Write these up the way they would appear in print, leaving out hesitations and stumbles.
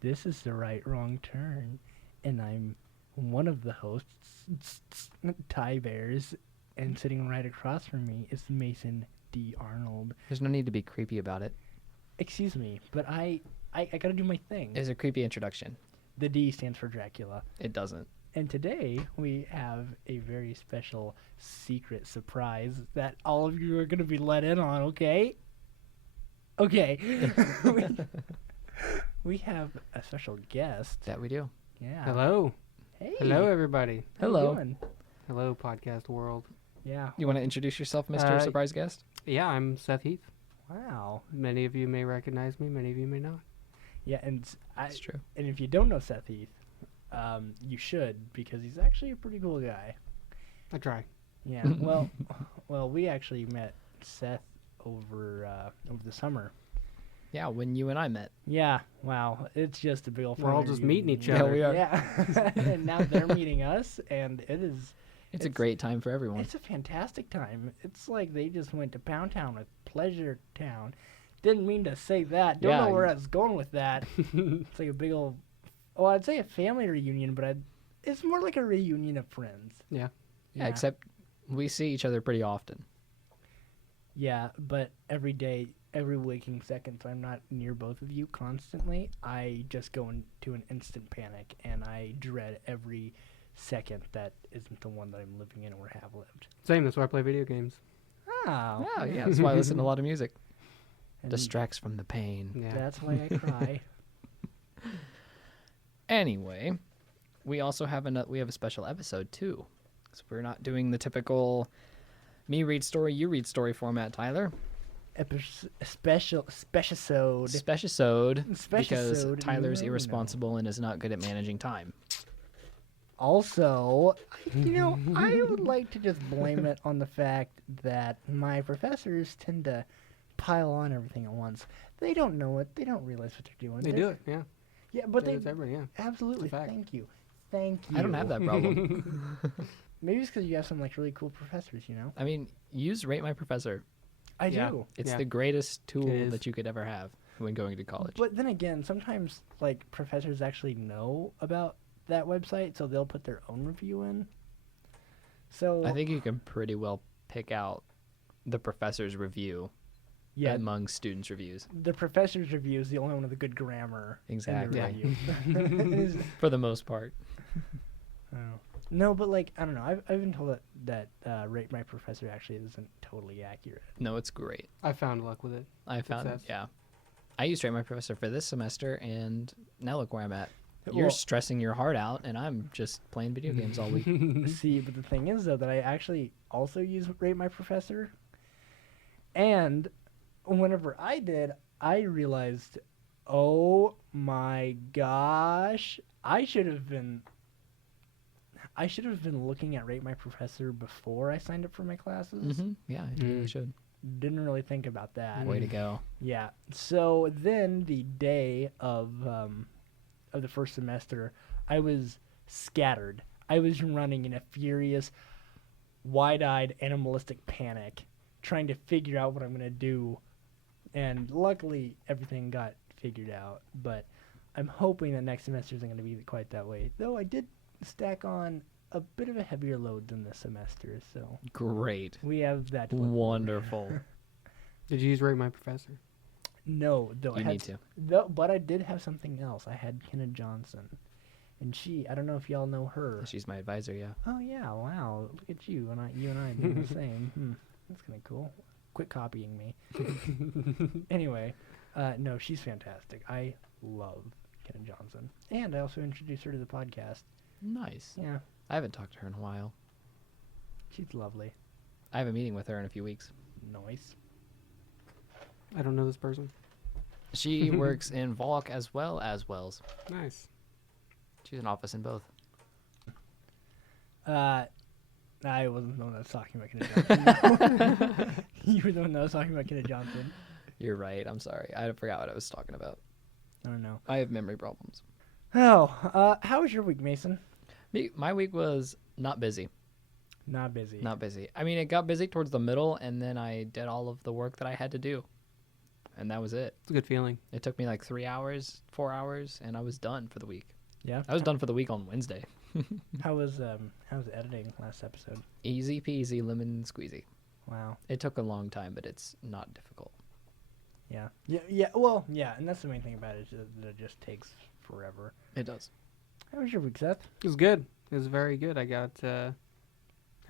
This is the Right Wrong Turn, and I'm one of the hosts, Ty Bears, and sitting right across from me is Mason D. Arnold. There's no need to be creepy about it. Excuse me, but I gotta do my thing. It's a creepy introduction. The D stands for Dracula. It doesn't. And today we have a very special secret surprise that all of you are going to be let in on, okay? Okay. we have a special guest. That we do. Yeah. Hello. Hey. Hello, everybody. How you Hello. doing? Hello, podcast world. Yeah. You want to introduce yourself, Mr. Surprise Guest? Yeah, I'm Seth Heath. Wow. Many of you may recognize me. Many of you may not. Yeah, and That's true. and if you don't know Seth Heath, you should, because he's actually a pretty cool guy. I try. Yeah. Well, we actually met Seth over the summer. Yeah, when you and I met. Yeah, wow. It's just a big old We're all family just meeting reunion. each Yeah, other. we are. Yeah. And now they're meeting us, and It's a great time for everyone. it's a fantastic time. It's like they just went to Pound Town with Pleasure Town. Didn't mean to say that. Don't Yeah, know where I was going with that. It's like a big old, I'd say a family reunion, but it's more like a reunion of friends. Yeah. Yeah, except we see each other pretty often. Yeah, but every day, every waking second, so I'm not near both of you constantly, I just go into an instant panic, and I dread every second that isn't the one that I'm living in or have lived. Same. That's why I play video games. Oh. Yeah, that's why I listen to a lot of music. And Distracts from the pain. Yeah. that's why I cry. Anyway, we also have a special episode too. So we're not doing the typical me read story, you read story format, Tyler. Special Special-sode because Special-sode, Tyler's no. irresponsible and is not good at managing time. Also, I would like to just blame it on the fact that my professors tend to pile on everything at once. They don't know it. They don't realize what they're doing. They do it. Yeah. Yeah, but They they do it every- yeah. absolutely. It's a fact. Thank you. Thank you. I don't have that problem. Maybe it's because you have some like really cool professors. I mean, use Rate My Professor. I Yeah. do. It's Yeah. the greatest tool is. that you could ever have when going to college. But then again, sometimes like professors actually know about that website, so they'll put their own review in. So I think you can pretty well pick out the professor's review yeah, among students' reviews. the professor's review is the only one with the good grammar. in the Exactly. Yeah. review. For the most part. Oh. No, but like I don't know. I've been told that Rate My Professor actually isn't totally accurate. No, it's great. I found luck with it. I found Success. yeah. I used Rate My Professor for this semester, and now look where I'm at. You're Well- stressing your heart out, and I'm just playing video games all week. See, but the thing is though that I actually also use Rate My Professor, and whenever I did, I realized, oh my gosh, I should have been looking at Rate My Professor before I signed up for my classes. Yeah, you really Mm. should. Didn't really think about that. Way to go. Yeah. So then the day of the first semester, I was scattered. I was running in a furious, wide-eyed, animalistic panic, trying to figure out what I'm gonna do. And luckily, everything got figured out. But I'm hoping that next semester isn't gonna be quite that way. Though I did stack on a bit of a heavier load than this semester, so Great. we have that. to look forward. Wonderful. Did you use Rate My Professor? No, though I You had need to. Though, but I did have something else. I had Kenna Johnson, and I don't know if y'all know her. She's my advisor, yeah. Oh yeah, wow! Look at you you and I doing the same. That's kind of cool. Quit copying me. Anyway, no, she's fantastic. I love Kenna Johnson, and I also introduced her to the podcast. Nice. Yeah, I haven't talked to her in a while. she's lovely. I have a meeting with her in a few weeks. Nice. I don't know this person. She works in Volk as well as Wells. Nice. She's an office in both. I wasn't the one that was talking about Kenna Johnson. You were the one that was talking about Kenna Johnson. You're right. I'm sorry. I forgot what I was talking about. I don't know. I have memory problems. Oh, how was your week, Mason? My week was not busy. Not busy. Not busy. I mean, it got busy towards the middle, and then I did all of the work that I had to do. and that was it. It's a good feeling. It took me like 3 hours, 4 hours, and I was done for the week. Yeah. I was done for the week on Wednesday. How was editing last episode? Easy peasy, lemon squeezy. Wow. It took a long time, but it's not difficult. Yeah. Yeah. Well, yeah, and that's the main thing about it, is that it just takes forever. It does. How was your week, Seth? It was good. It was very good. I got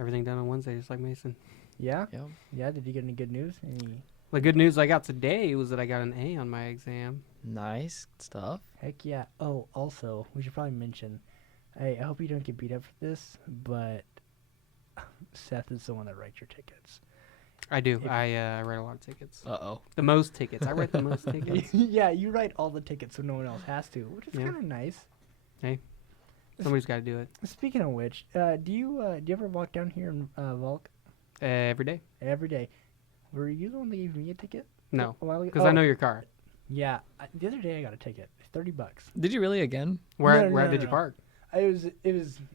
everything done on Wednesday, just like Mason. Yeah. Yeah. Yeah. Did you get any good news? Any? The good news I got today was that I got an A on my exam. Nice stuff. Heck yeah. Oh, also, we should probably mention. I hope you don't get beat up for this, but Seth is the one that writes your tickets. I do. If- I write a lot of tickets. Uh-oh. The most tickets. I write the most tickets. Yeah, you write all the tickets so no one else has to, which is Yeah. kind of nice. Somebody's got to do it. Speaking of which, do you ever walk down here in Volk Every day? every day? Were you the one that gave me a ticket? No, A while ago? because I Oh, know your car. Yeah, the other day I got a ticket, $30. Did you really again? Where No, did you no. park? I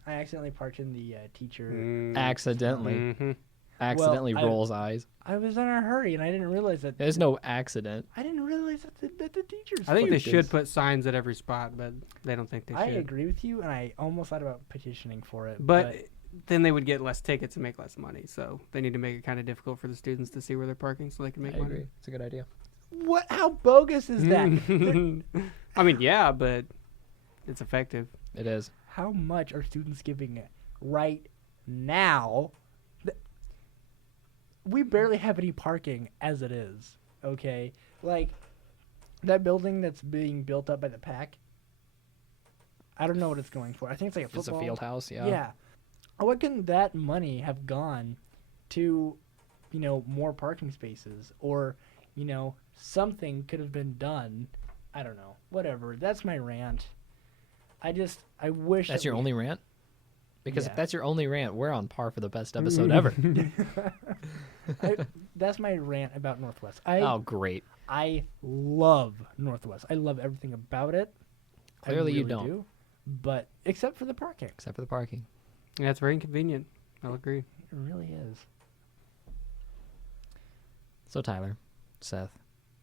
accidentally parked in the teacher. Accidentally. Mm-hmm. Accidentally I- rolls eyes. I was in a hurry and I didn't realize that. There's no accident. I didn't realize that the teachers. I think they Fuck should this. put signs at every spot, but they don't think they I should. agree with you, and I almost thought about petitioning for it. But then they would get less tickets and make less money. So they need to make it kind of difficult for the students to see where they're parking so they can make I money. agree. It's a good idea. what? How bogus is that? I mean, yeah, but it's effective. It is. How much are students giving right now? We barely have any parking as it is. Okay, like that building that's being built up by the PAC. I don't know what it's going for. I think it's like a It's a football. field house, yeah. Yeah. What can that money have gone to, more parking spaces, or, something could have been done. I don't know. Whatever. That's my rant. I wish. That's that your we- only rant? Because Yeah. if that's your only rant, we're on par for the best episode ever. That's my rant about Northwest. Oh, great. I love Northwest. I love everything about it. I Clearly you really don't. do, but except for the parking. Except for the parking. Yeah, it's very inconvenient. I'll agree. It really is. So, Tyler, Seth,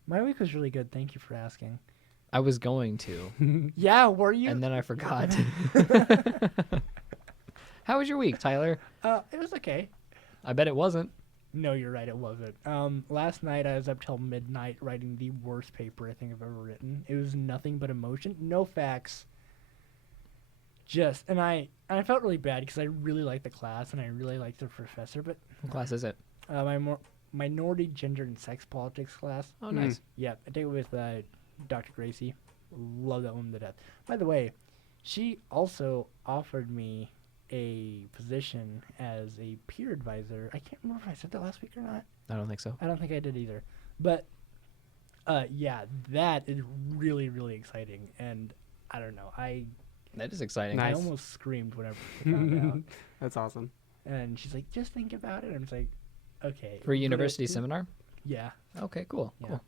My week was really good. Thank you for asking. I was going to, Yeah, were you? and then I forgot. How was your week, Tyler? It was okay. I bet it wasn't. No, you're right. It wasn't. Last night I was up till midnight writing the worst paper I think I've ever written. It was nothing but emotion, no facts. And I felt really bad because I really liked the class and I really liked the professor. But What class is it? my minority, gender, and sex politics class. Oh, nice. Yeah, I take it with Dr. Gracie. Love that woman to death. By the way, she also offered me a position as a peer advisor. I can't remember if I said that last week or not. I don't think so. I don't think I did either. But yeah, that is really, really exciting. And I don't know. That is exciting. Nice. I almost screamed whenever I found out. That's awesome. And she's like, just think about it. I'm just like, okay. For a but university seminar? Yeah. Okay, cool. Yeah.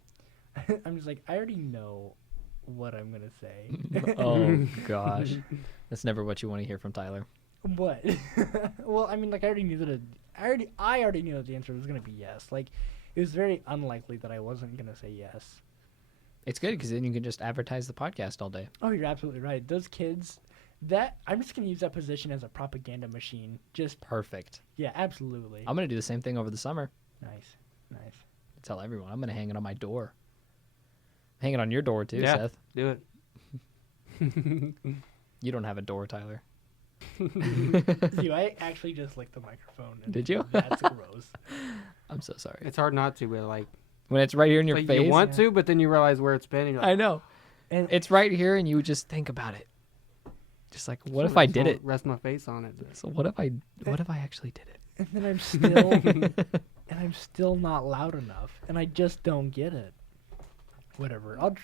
Cool. I'm just like, I already know what I'm going to say. Oh, gosh. That's never what you want to hear from Tyler. What? Well, I mean, like, I already knew that I already knew that the answer was going to be yes. Like, it was very unlikely that I wasn't going to say yes. It's good because then you can just advertise the podcast all day. Oh, you're absolutely right. Those kids, I'm just going to use that position as a propaganda machine. Just, Perfect. yeah, absolutely. I'm going to do the same thing over the summer. Nice. Tell everyone. I'm going to hang it on my door. Hang it on your door, too, Yeah. Seth. Do it. You don't have a door, Tyler. See, I actually just licked the microphone. And Did you? That's gross. I'm so sorry. It's hard not to, but like, When it's right here in your like face. you want Yeah. to, but then you realize where it's been. And you're like, I know. And It's right here, and you just think about it. Just like, what if I did it? Rest my face on it. So what if I actually did it? and then I'm still not loud enough, and I just don't get it. Whatever. I'll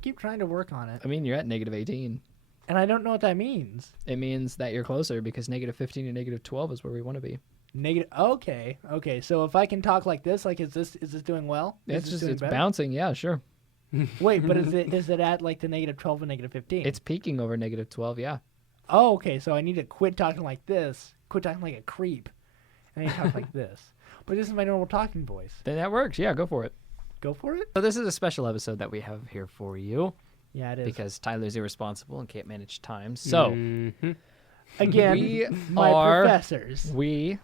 keep trying to work on it. I mean, you're at -18. And I don't know what that means. It means that you're closer because -15 and -12 is where we want to be. Negative. Okay. So if I can talk like this, like, is this doing well? Is It's this just doing it's better? bouncing. Yeah, sure. Wait, but is it at like the -12 and -15? It's peaking over -12. Yeah. Oh, okay. So I need to quit talking like this. Quit talking like a creep. And I need to talk like this. But this is my normal talking voice. Then that works. Yeah, go for it. Go for it. So this is a special episode that we have here for you Yeah, it is. because Tyler's irresponsible and can't manage time. So Mhm. Again, we my are- professors. we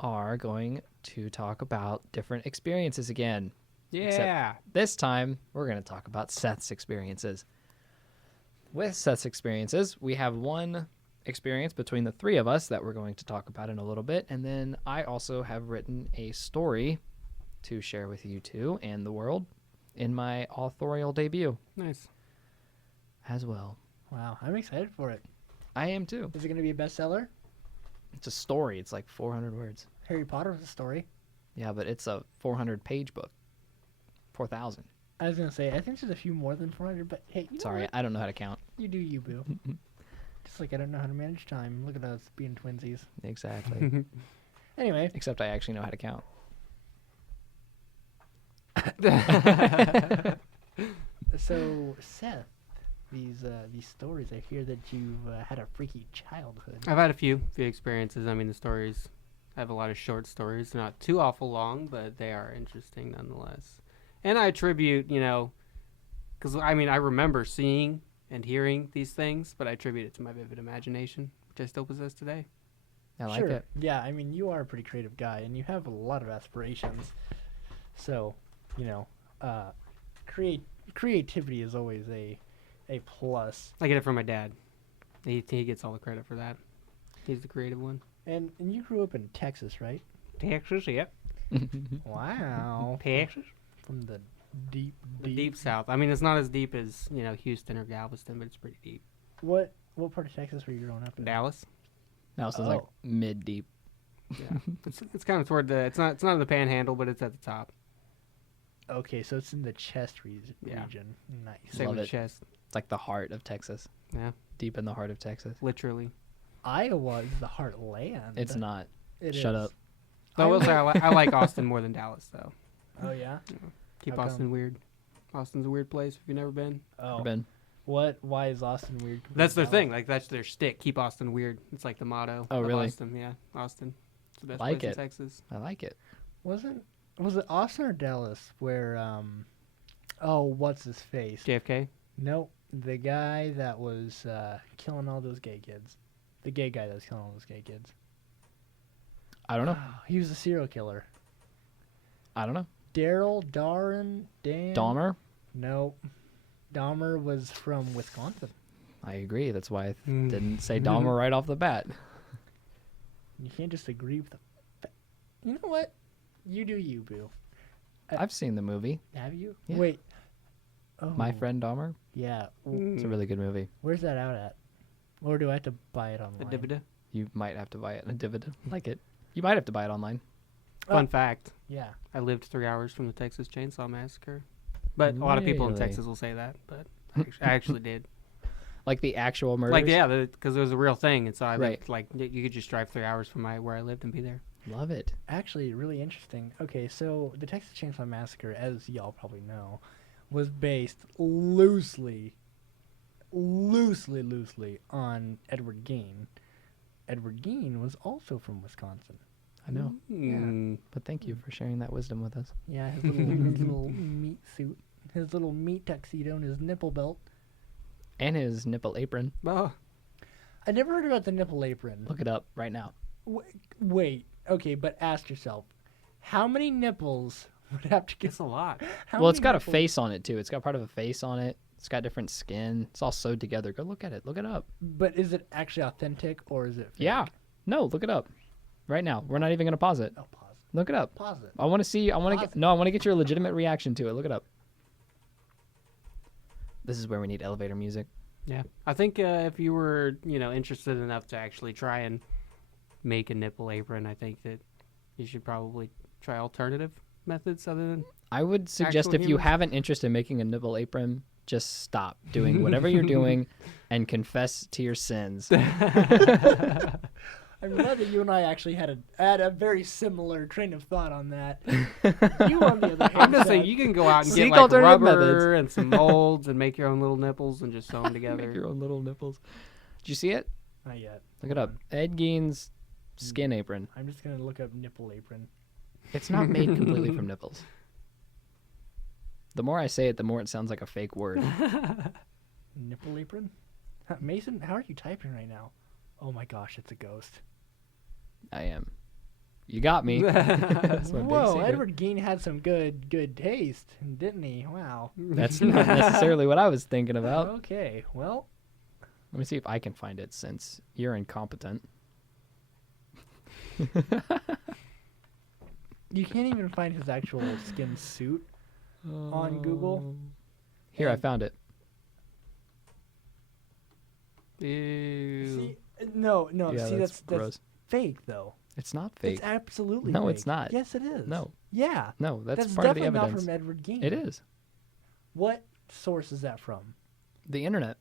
are going to talk about different experiences again. Yeah. This time, we're going to talk about Seth's experiences. With Seth's experiences, we have one experience between the three of us that we're going to talk about in a little bit. And then I also have written a story to share with you two and the world in my authorial debut Nice. as well. Wow, I'm excited for it. I am too. Is it going to be a bestseller? It's a story. It's like 400 words. Harry Potter was a story. Yeah, but it's a 400-page book. 4,000. I was going to say, I think there's a few more than 400, but hey, you know Sorry, what? I don't know how to count. You do you, boo. Just like I don't know how to manage time. Look at us being twinsies. Exactly. Anyway, Except I actually know how to count. so Seth, these stories, I hear that you've had a freaky childhood. I've had a few experiences. I mean, the stories. I have a lot of short stories. They're not too awful long, but they are interesting nonetheless. And I attribute, because I mean, I remember seeing and hearing these things, but I attribute it to my vivid imagination, which I still possess today. I like Sure. it. Yeah, I mean, you are a pretty creative guy, and you have a lot of aspirations. So, creativity is always a plus. I get it from my dad. He gets all the credit for that. He's the creative one. And you grew up in Texas, right? Texas, yep. Wow. Texas. From the deep, The deep south. I mean, it's not as deep as, Houston or Galveston, but it's pretty deep. What part of Texas were you growing up in? Dallas. No, so it's like Oh. mid-deep. Yeah. it's kind of toward the, it's not in the panhandle, but it's at the top. Okay, so it's in the chest region. Yeah. Nice. Same Love with it. chest. It's like the heart of Texas. Yeah. Deep in the heart of Texas. Literally. Iowa is the heartland. It's not. It Shut is. up. I will say I like Austin more than Dallas, though. Oh, yeah? Keep How Austin come? weird. Austin's a weird place if you've never been. Oh. Ben. Why is Austin weird? compared That's to their Dallas? thing. Like, that's their stick. Keep Austin weird. It's like the motto. Oh, of really? Austin, yeah. Austin. It's the best Like place it. in Texas. I like it. Was it Austin or Dallas where what's his face? JFK. Nope, the guy that was killing all those gay kids. The gay guy that was killing all those gay kids. I don't know. He was a serial killer. I don't know. Darrell, Dan. Dahmer? Nope. Dahmer was from Wisconsin. I agree. That's why I Mm. didn't say Dahmer right off the bat. You can't just agree with the. You know what? You do you, boo. I've seen the movie. Have you? Yeah. Wait. Oh. My Friend Dahmer. Yeah. It's a really good movie. Where's that out at? Or do I have to buy it The online? Divida. You might have to buy it in a dividend. Like it. You might have to buy it online. Fun fact. Yeah. I lived 3 hours from the Texas Chainsaw Massacre. But a lot of people in Really? Texas will say that, but I actually did. Like the actual murders. Like, yeah, because it was a real thing. And so I Right. lived, like, you could just drive 3 hours from where I lived and be there. Love it. Actually, really interesting. Okay, so the Texas Chainsaw Massacre, as y'all probably know, was based loosely on Edward Gein. Edward Gein was also from Wisconsin. I know. Mm. But thank you for sharing that wisdom with us. Yeah, his little meat suit, his little meat tuxedo, and his nipple belt. And his nipple apron. Oh, I never heard about the nipple apron. Look it up right now. Wait, okay, but ask yourself, how many nipples would have to get? it's a lot. Well, it's got a face on it, too. It's got part of a face on it. It's got different skin. It's all sewed together. Go look at it. Look it up. But is it actually authentic or is it? Fake? Yeah. No, look it up. Right now. We're not even going to pause it. Oh, pause. Look it up. Pause it. I want to see. I want to Pause get. it. No, I want to get your legitimate reaction to it. Look it up. This is where we need elevator music. Yeah. I think if you were, interested enough to actually try and make a nipple apron, I think that you should probably try alternative methods other than. I would suggest Actual if you humans? have an interest in making a nipple apron, just stop doing whatever you're doing and confess to your sins. I'm glad that you and I actually had a very similar train of thought on that. You, on the other hand, I'm just saying Seth, you can go out and Seek get like alternative rubber and some molds and make your own little nipples and just sew them together. Make your own little nipples. Did you see it? Not yet. Look it up. Ed Gein's skin apron. I'm just gonna look up nipple apron. It's not made completely from nipples. The more I say it, the more it sounds like a fake word. Nipple apron? Mason, how are you typing right now? Oh my gosh, it's a ghost. I am. You got me. That's my big Whoa, secret. Edward Gein had some good taste, didn't he? Wow. That's not necessarily what I was thinking about. Okay, well, Let me see if I can find it since you're incompetent. you can't even find his actual skin suit on Google. Here, I And- found it. Ew. See, no, Yeah, see that's that's gross. fake though. It's not fake. It's absolutely No, fake. it's not. Yes, it is. No. Yeah. No, that's That's part of the definitely not evidence. from Edward Gein. It is. What source is that from? The internet.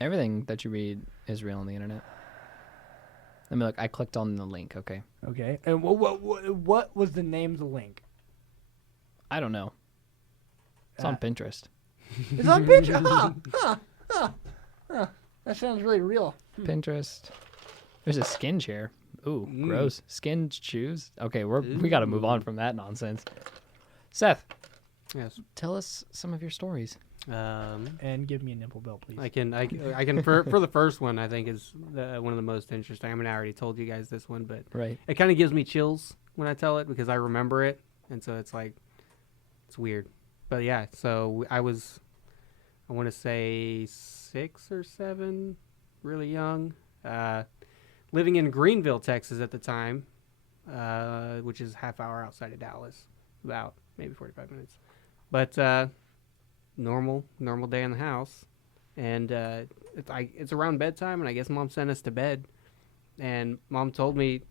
Everything that you read is real on the internet. Let me look. I clicked on the link, okay? Okay. And what was the name of the link? I don't know. It's on Pinterest. It's on Pinterest. That sounds really real. Pinterest. There's a skin chair. Ooh, Mm. gross. Skin shoes. Okay, we got to move on from that nonsense. Seth, Yes. tell us some of your stories. And give me a nipple belt, please. I can for the first one, I think is one of the most interesting. I mean, I already told you guys this one, but Right. it kind of gives me chills when I tell it because I remember it, and so it's like it's weird. But yeah, so I want to say 6 or 7, really young, living in Greenville, Texas at the time, which is half hour outside of Dallas, about maybe 45 minutes. But normal day in the house, and it's around bedtime, and I guess Mom sent us to bed, and Mom told me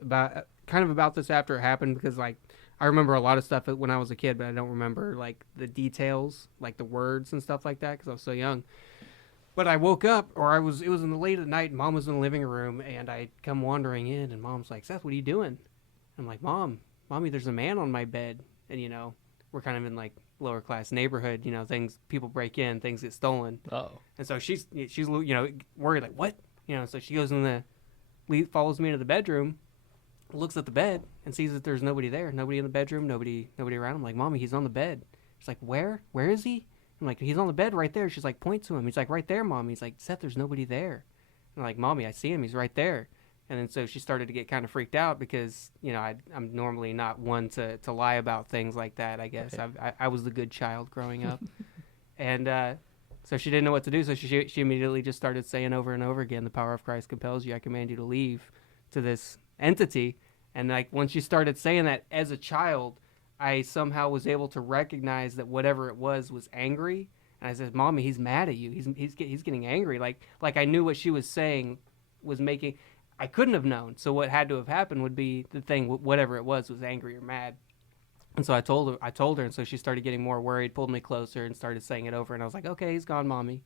about this after it happened because like I remember a lot of stuff when I was a kid, but I don't remember like the details, like the words and stuff like that because I was so young. But I woke up, or it was in the late at night, and Mom was in the living room, and I come wandering in, and Mom's like, "Seth, what are you doing?" I'm like, Mommy, there's a man on my bed, and we're kind of in like lower class neighborhood, things, people break in, things get stolen. Oh. And so she's worried, like, what? So she goes follows me into the bedroom, looks at the bed, and sees that there's nobody there. Nobody in the bedroom, nobody around. I'm like, Mommy, he's on the bed. She's like, where? Where is he? I'm like, he's on the bed right there. She's like, point to him. He's like, right there, Mommy. He's like, Seth, there's nobody there. I'm like, Mommy, I see him. He's right there. And then so she started to get kind of freaked out because, I'm normally not one to lie about things like that, I guess. Right. I was the good child growing up. And so she didn't know what to do. So she immediately just started saying over and over again, the power of Christ compels you. I command you to leave, to this entity. And like when she started saying that as a child, I somehow was able to recognize that whatever it was angry. And I said, Mommy, he's mad at you. He's getting angry. Like I knew what she was saying was making... I couldn't have known. So what had to have happened would be the thing, whatever it was angry or mad. And so I told her, and so she started getting more worried, pulled me closer, and started saying it over. And I was like, okay, he's gone, Mommy.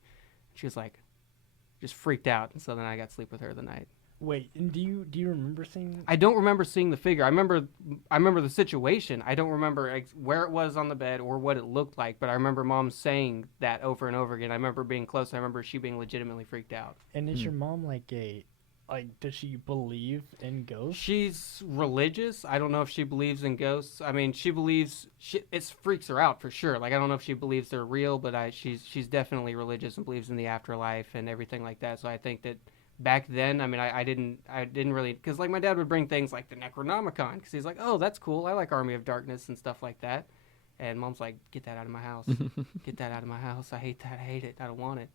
She was like, just freaked out. And so then I got to sleep with her the night. Wait, and do you remember seeing? I don't remember seeing the figure. I remember the situation. I don't remember where it was on the bed or what it looked like, but I remember Mom saying that over and over again. I remember being close. I remember she being legitimately freaked out. And is your mom does she believe in ghosts? She's religious. I don't know if she believes in ghosts. I mean, she believes it freaks her out for sure. Like I don't know if she believes they're real, but she's definitely religious and believes in the afterlife and everything like that. So I think that back then, I mean, I didn't really, because like my dad would bring things like the Necronomicon because he's like, oh, that's cool. I like Army of Darkness and stuff like that. And Mom's like, get that out of my house. Get that out of my house. I hate that. I hate it. I don't want it.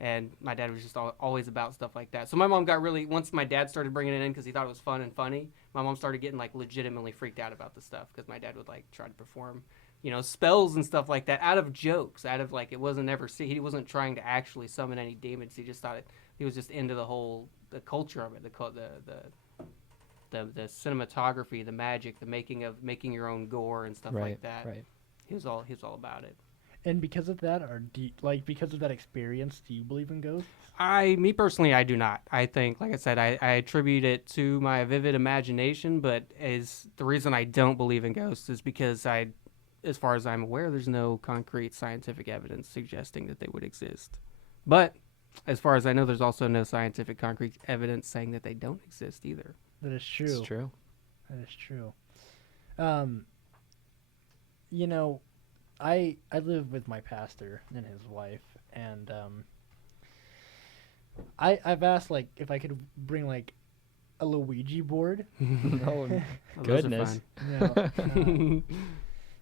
And my dad was just always about stuff like that. So my mom got really, once my dad started bringing it in because he thought it was fun and funny, my mom started getting like legitimately freaked out about the stuff because my dad would like try to perform, spells and stuff like that out of jokes, out of like, it wasn't ever, he wasn't trying to actually summon any demons. He just thought he was just into the culture of it, the cinematography, the magic, the making your own gore and stuff like that. Right. He was all about it. And because of that, because of that experience, do you believe in ghosts? Me personally, I do not. I think, like I said, I attribute it to my vivid imagination, but the reason I don't believe in ghosts is because as far as I'm aware, there's no concrete scientific evidence suggesting that they would exist. But as far as I know, there's also no scientific concrete evidence saying that they don't exist either. That is true. It's true. That is true. you know, I live with my pastor and his wife, and I've asked like if I could bring like a Luigi board. Oh, Those are goodness. fun.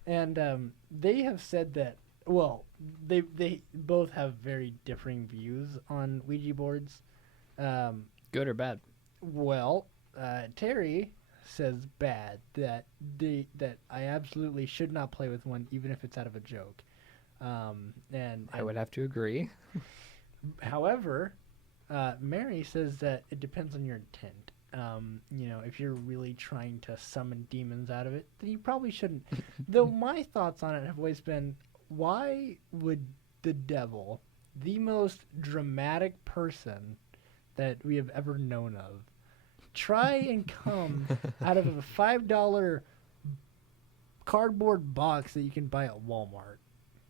And they have said that. Well, they both have very differing views on Ouija boards. Good or bad? Well, Terry says bad, that I absolutely should not play with one, even if it's out of a joke. And I would have to agree. However, Mary says that it depends on your intent. You know, if you're really trying to summon demons out of it, then you probably shouldn't. Though my thoughts on it have always been, why would the devil, the most dramatic person that we have ever known of, try and come out of a $5 cardboard box that you can buy at Walmart?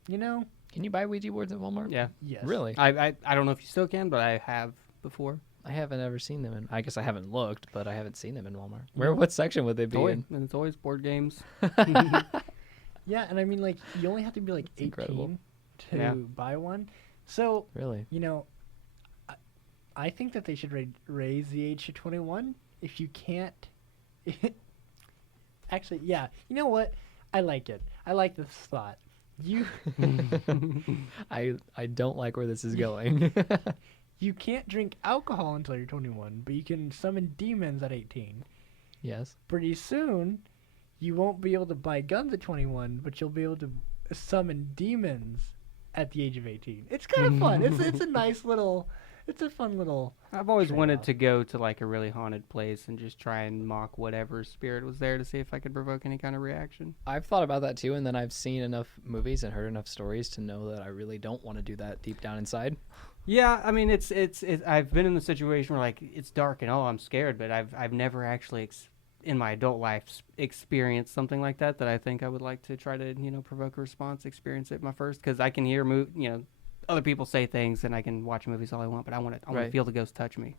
You know? Can you buy Ouija boards at Walmart? Yeah. Yes. Really? I don't know if you still can, but I have before. I haven't ever seen them in. I guess I haven't looked, but I haven't seen them in Walmart. What section would they be in? And it's always board games. Yeah, and I mean, like, you only have to be like It's 18 incredible. to buy one. So, Really? you know, I think that they should raise the age to 21. If you can't, actually, yeah. You know what? I like it. I like this thought. You I don't like where this is going. you can't drink alcohol until you're 21, but you can summon demons at 18. Yes. Pretty soon, you won't be able to buy guns at 21, but you'll be able to summon demons at the age of 18. It's kind of fun. It's a nice little. It's a fun little. I've always wanted trade-off. to go to like a really haunted place and just try and mock whatever spirit was there to see if I could provoke any kind of reaction. I've thought about that too, and then I've seen enough movies and heard enough stories to know that I really don't want to do that deep down inside. Yeah, I mean it's I've been in the situation where like it's dark and I'm scared, but I've never actually in my adult life experienced something like that I think I would like to try to provoke a response, experience it my first, because I can hear other people say things and I can watch movies all I want, but I want to Right. feel the ghost touch me.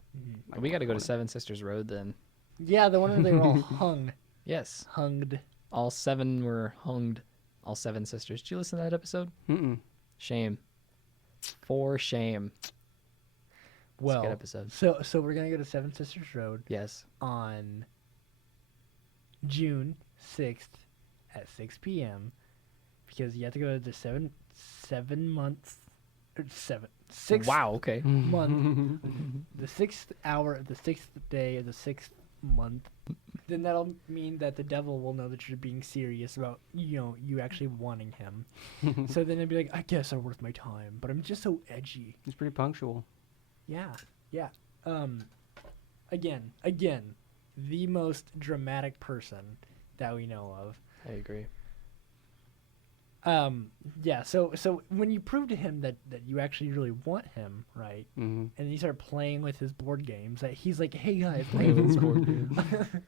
We got to go to Seven Sisters Road then. Yeah, the one where they were all hung. Yes. Hunged. All 7 were hunged. All 7 sisters. Did you listen to that episode? Mm-mm. Shame. For shame. It's a Well, good episode. so we're gonna go to Seven Sisters Road Yes. on June 6th at 6 p.m. because you have to go to the 7 months or 6 Wow. Okay. month, the 6th hour of the 6th day of the 6th month. Then that'll mean that the devil will know that you're being serious about you actually wanting him. So then it'd be like, I guess I'm worth my time, but I'm just so edgy. It's pretty punctual. Yeah. Again, the most dramatic person that we know of. I agree. Yeah. So when you prove to him that you actually really want him, right? Mm-hmm. And you start playing with his board games, that he's like, hey guys,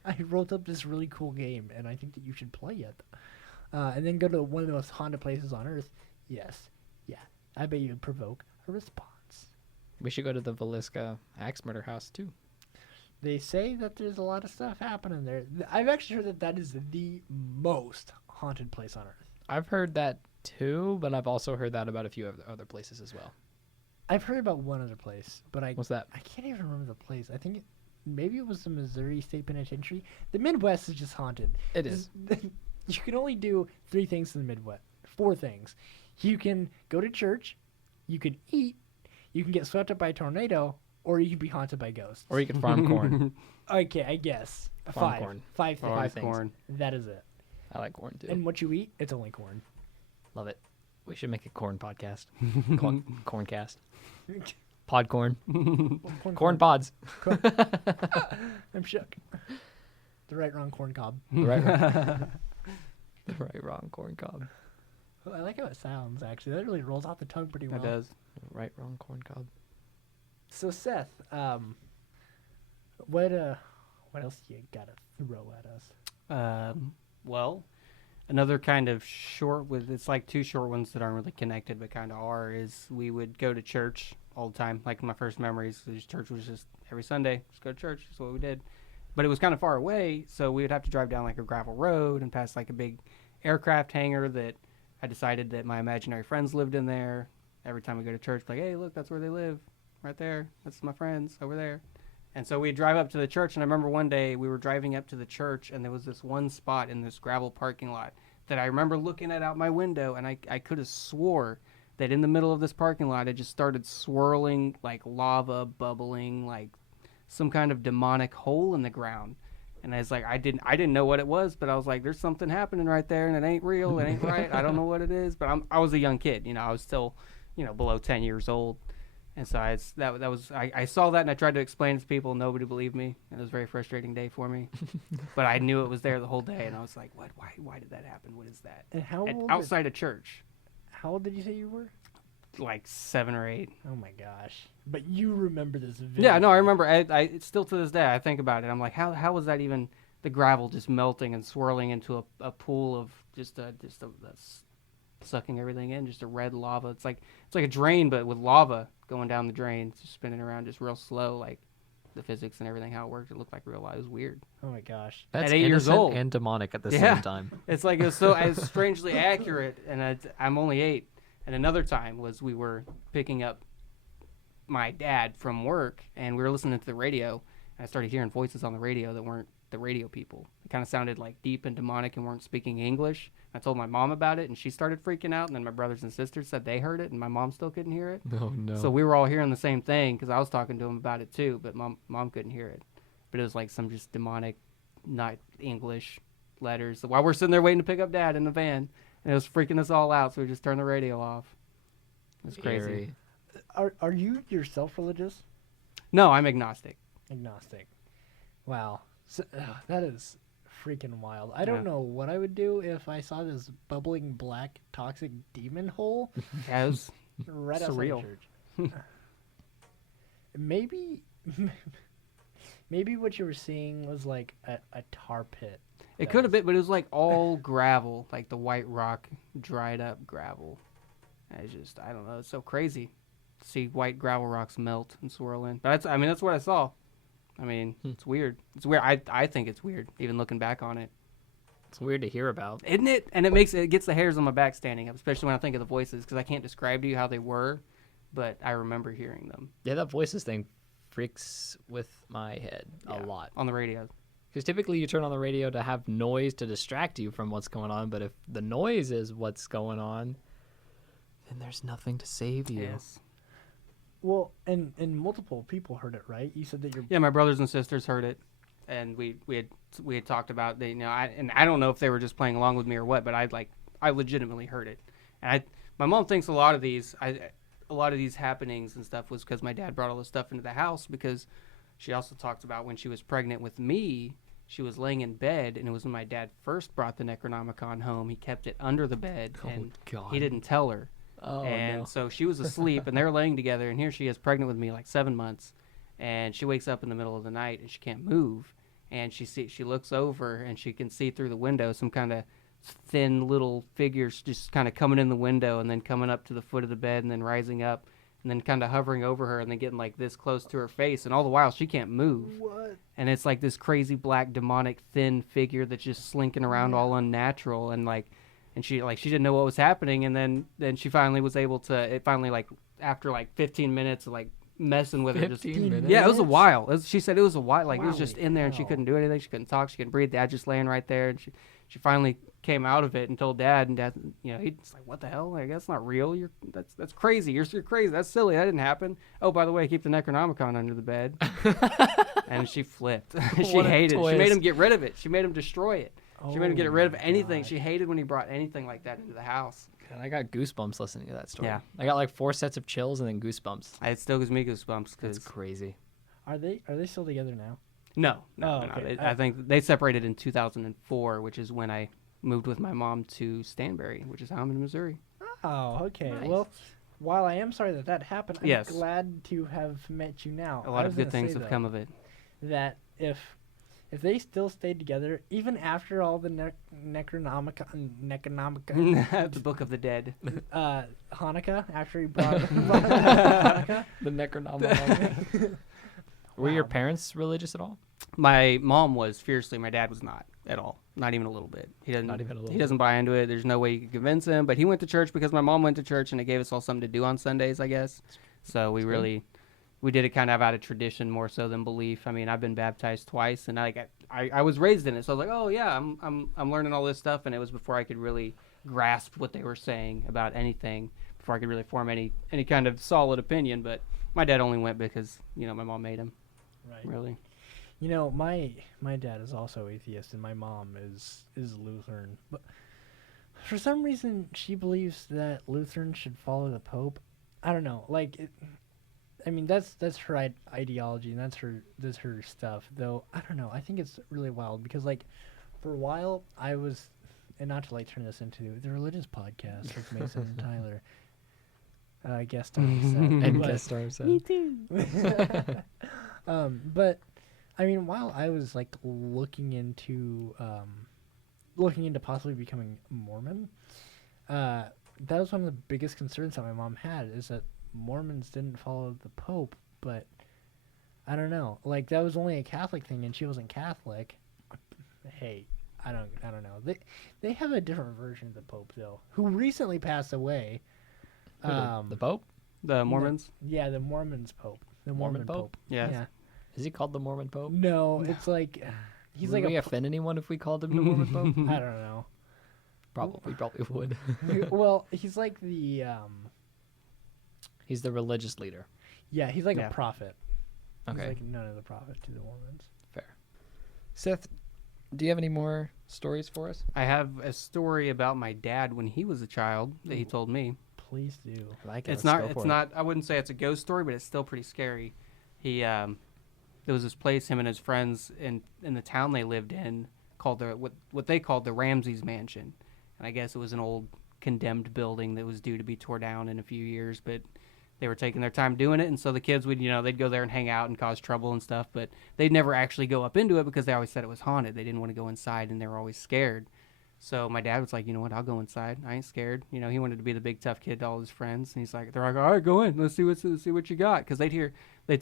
I wrote up this really cool game, and I think that you should play it. And then go to one of the most haunted places on earth. Yes. Yeah. I bet you would provoke a response. We should go to the Velisca axe murder house too. They say that there's a lot of stuff happening there. I've actually heard that is the most haunted place on earth. I've heard that too, but I've also heard that about a few other places as well. I've heard about one other place, but What's that? I can't even remember the place. I think maybe it was the Missouri State Penitentiary. The Midwest is just haunted. It is. You can only do 3 things in the Midwest. 4 things. You can go to church, you can eat, you can get swept up by a tornado, or you can be haunted by ghosts. Or you could farm corn. Okay, I guess. Farm 5. corn. 5 things. Five things. Corn. That is it. I like corn too. And what you eat, it's only corn. Love it. We should make a corn podcast. Corncast. Podcorn. Corn pods. I'm shook. The right wrong corn cob. Right. The right wrong corn cob. Well, I like how it sounds, actually. That really rolls off the tongue pretty well. It does. Right wrong corn cob. So, Seth, what else you gotta throw at us? Well, another kind of it's like 2 short ones that aren't really connected but kind of are, is we would go to church all the time. Like my first memories, church was just every Sunday, just go to church. That's what we did. But it was kind of far away, so we would have to drive down like a gravel road and past like a big aircraft hangar that I decided that my imaginary friends lived in there. Every time we go to church, like, hey, look, that's where they live, right there. That's my friends over there. And so we'd drive up to the church, and I remember one day we were driving up to the church, and there was this one spot in this gravel parking lot that I remember looking at out my window, and I could have swore that in the middle of this parking lot, it just started swirling like lava, bubbling, like some kind of demonic hole in the ground. And I was like, I didn't know what it was, but I was like, there's something happening right there, and it ain't real, it ain't right. I don't know what it is, but I was a young kid, I was still, below 10 years old. And so I saw that, and I tried to explain it to people. Nobody believed me. And it was a very frustrating day for me. But I knew it was there the whole day, and I was like, "What? Why did that happen? What is that?" And how old? Outside a church. How old did you say you were? Like 7 or 8. Oh my gosh! But you remember this vividly. Yeah, no, I remember. I still to this day I think about it. I'm like, how was that even? The gravel just melting and swirling into a pool of just sucking everything in, just a red lava. It's like a drain, but with lava going down the drain, just spinning around, just real slow, like the physics and everything, how it worked. It looked like real life. It was weird. Oh my gosh! That's at 8 years innocent old and demonic at the Yeah. same time. It's like it was so it's strangely accurate, and I'm only 8. And another time was we were picking up my dad from work, and we were listening to the radio, and I started hearing voices on the radio that weren't the radio people. It kind of sounded like deep and demonic and weren't speaking English. I told my mom about it, and she started freaking out, and then my brothers and sisters said they heard it, and my mom still couldn't hear it. Oh, no. So we were all hearing the same thing, because I was talking to him about it too, but mom couldn't hear it. But it was like some just demonic, not English letters. So while we're sitting there waiting to pick up Dad in the van, and it was freaking us all out, so we just turned the radio off. It was crazy. Are you yourself religious? No, I'm agnostic. Agnostic. Wow. So, that is freaking wild. I don't know what I would do if I saw this bubbling black toxic demon hole Yeah, it was right outside the surreal. church. Maybe what you were seeing was like a tar pit. It could have been, but it was like all gravel, like the white rock, dried up gravel. I don't know. It's so crazy to see white gravel rocks melt and swirl in. But that's what I saw. I mean, it's weird. It's weird. I think it's weird, even looking back on it. It's weird to hear about. Isn't it? And it gets the hairs on my back standing up, especially when I think of the voices, because I can't describe to you how they were, but I remember hearing them. Yeah, that voices thing freaks with my head a lot. On the radio. Because typically you turn on the radio to have noise to distract you from what's going on, but if the noise is what's going on, then there's nothing to save you. Yes. Well, and multiple people heard it, right? You said that Yeah, my brothers and sisters heard it, and we had talked about I don't know if they were just playing along with me or what, but I legitimately heard it, and my mom thinks a lot of these happenings and stuff was because my dad brought all this stuff into the house, because she also talked about when she was pregnant with me, she was laying in bed, and it was when my dad first brought the Necronomicon home. He kept it under the bed, and he didn't tell her. So she was asleep, and they're laying together, and here she is pregnant with me, like 7 months, and she wakes up in the middle of the night, and she can't move, and she looks over, and she can see through the window some kind of thin little figures just kind of coming in the window, and then coming up to the foot of the bed, and then rising up, and then kind of hovering over her, and then getting like this close to her face, and all the while she can't move. What? And it's like this crazy black demonic thin figure that's just slinking around all unnatural, and she didn't know what was happening, and then she finally was able to. It finally, like, after like 15 minutes of like messing with her, just 15 minutes? yeah, it was a while. She said it was a while. Like, it was just Wowie in there, and she hell. couldn't do anything. She couldn't talk. She couldn't breathe. Dad just laying right there, and she finally came out of it and told Dad, and Dad, he's like, "What the hell? Like, that's not real. That's crazy. You're crazy. That's silly. That didn't happen. Oh, by the way, keep the Necronomicon under the bed." And she flipped. She What a hated it. She made twist. him get rid of it. She made him destroy it. She made him get rid of my anything. gosh. She hated when he brought anything like that into the house. God, I got goosebumps listening to that story. Yeah. I got like 4 sets of chills and then goosebumps. It still gives me goosebumps. That's 'cause crazy. Are they still together now? no, Oh, they're not. okay. I think they separated in 2004, which is when I moved with my mom to Stanberry, which is how I'm in Missouri. Oh, okay. Nice. Well, while I am sorry that happened, I'm Yes. glad to have met you now. A lot of good things have come of it. That if they still stayed together, even after all the Necronomicon, The Book of the Dead. Hanukkah, after he brought Hanukkah, The Necronomicon. Were your Wow. parents religious at all? My mom was fiercely. My dad was not at all. Not even a little bit. He doesn't. Not even a little He doesn't buy into it. There's no way you could convince him. But he went to church because my mom went to church, and it gave us all something to do on Sundays, I guess. So we did it kind of out of tradition more so than belief. I mean, I've been baptized twice, and I was raised in it, so I was like, oh yeah, I'm learning all this stuff, and it was before I could really grasp what they were saying about anything, before I could really form any kind of solid opinion. But my dad only went because my mom made him. Right. Really. My dad is also atheist, and my mom is Lutheran. But for some reason, she believes that Lutherans should follow the Pope. I don't know. That's her ideology, and that's her stuff. Though I don't know. I think it's really wild because for a while I was, and not to turn this into the religious podcast with Mason and Tyler. Guest star and guest star said. Me too. But I mean, while I was looking into possibly becoming Mormon, that was one of the biggest concerns that my mom had, is that Mormons didn't follow the Pope. But I don't know, that was only a Catholic thing, and she wasn't Catholic. Hey, I don't know. They have a different version of the Pope though, who recently passed away. The Pope? The Mormons? Yeah, the Mormons Pope. The Mormon Pope. Yes. Yeah. Is he called the Mormon Pope? No, it's he's Would we offend anyone if we called him the Mormon Pope? I don't know. Probably would. Well, he's the He's the religious leader. yeah, he's a prophet. Okay. He's none of the prophet to the Mormons. Fair. Seth, do you have any more stories for us? I have a story about my dad when he was a child that he told me. Please do. I like it. It's Let's go for it. not. I wouldn't say it's a ghost story, but it's still pretty scary. There was this place him and his friends in the town they lived in called what they called the Ramses Mansion, and I guess it was an old condemned building that was due to be torn down in a few years, but they were taking their time doing it, and so the kids would they'd go there and hang out and cause trouble and stuff, but they'd never actually go up into it because they always said it was haunted. They didn't want to go inside, and they were always scared. So my dad was like, you know what, I'll go inside. I ain't scared. He wanted to be the big tough kid to all his friends, and they're like, all right, go in. Let's see what you got, because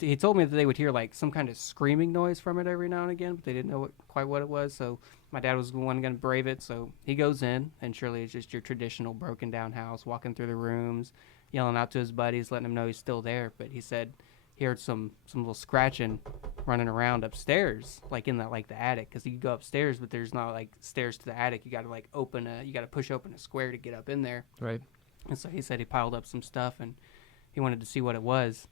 he told me that they would hear some kind of screaming noise from it every now and again, but they didn't know quite what it was. So my dad was the one going to brave it. So he goes in, and surely it's just your traditional broken down house, walking through the rooms, yelling out to his buddies, letting them know he's still there. But he said he heard some little scratching running around upstairs, in the attic, because you go upstairs, but there's not stairs to the attic. You got to you got to push open a square to get up in there. Right. And so he said he piled up some stuff, and he wanted to see what it was.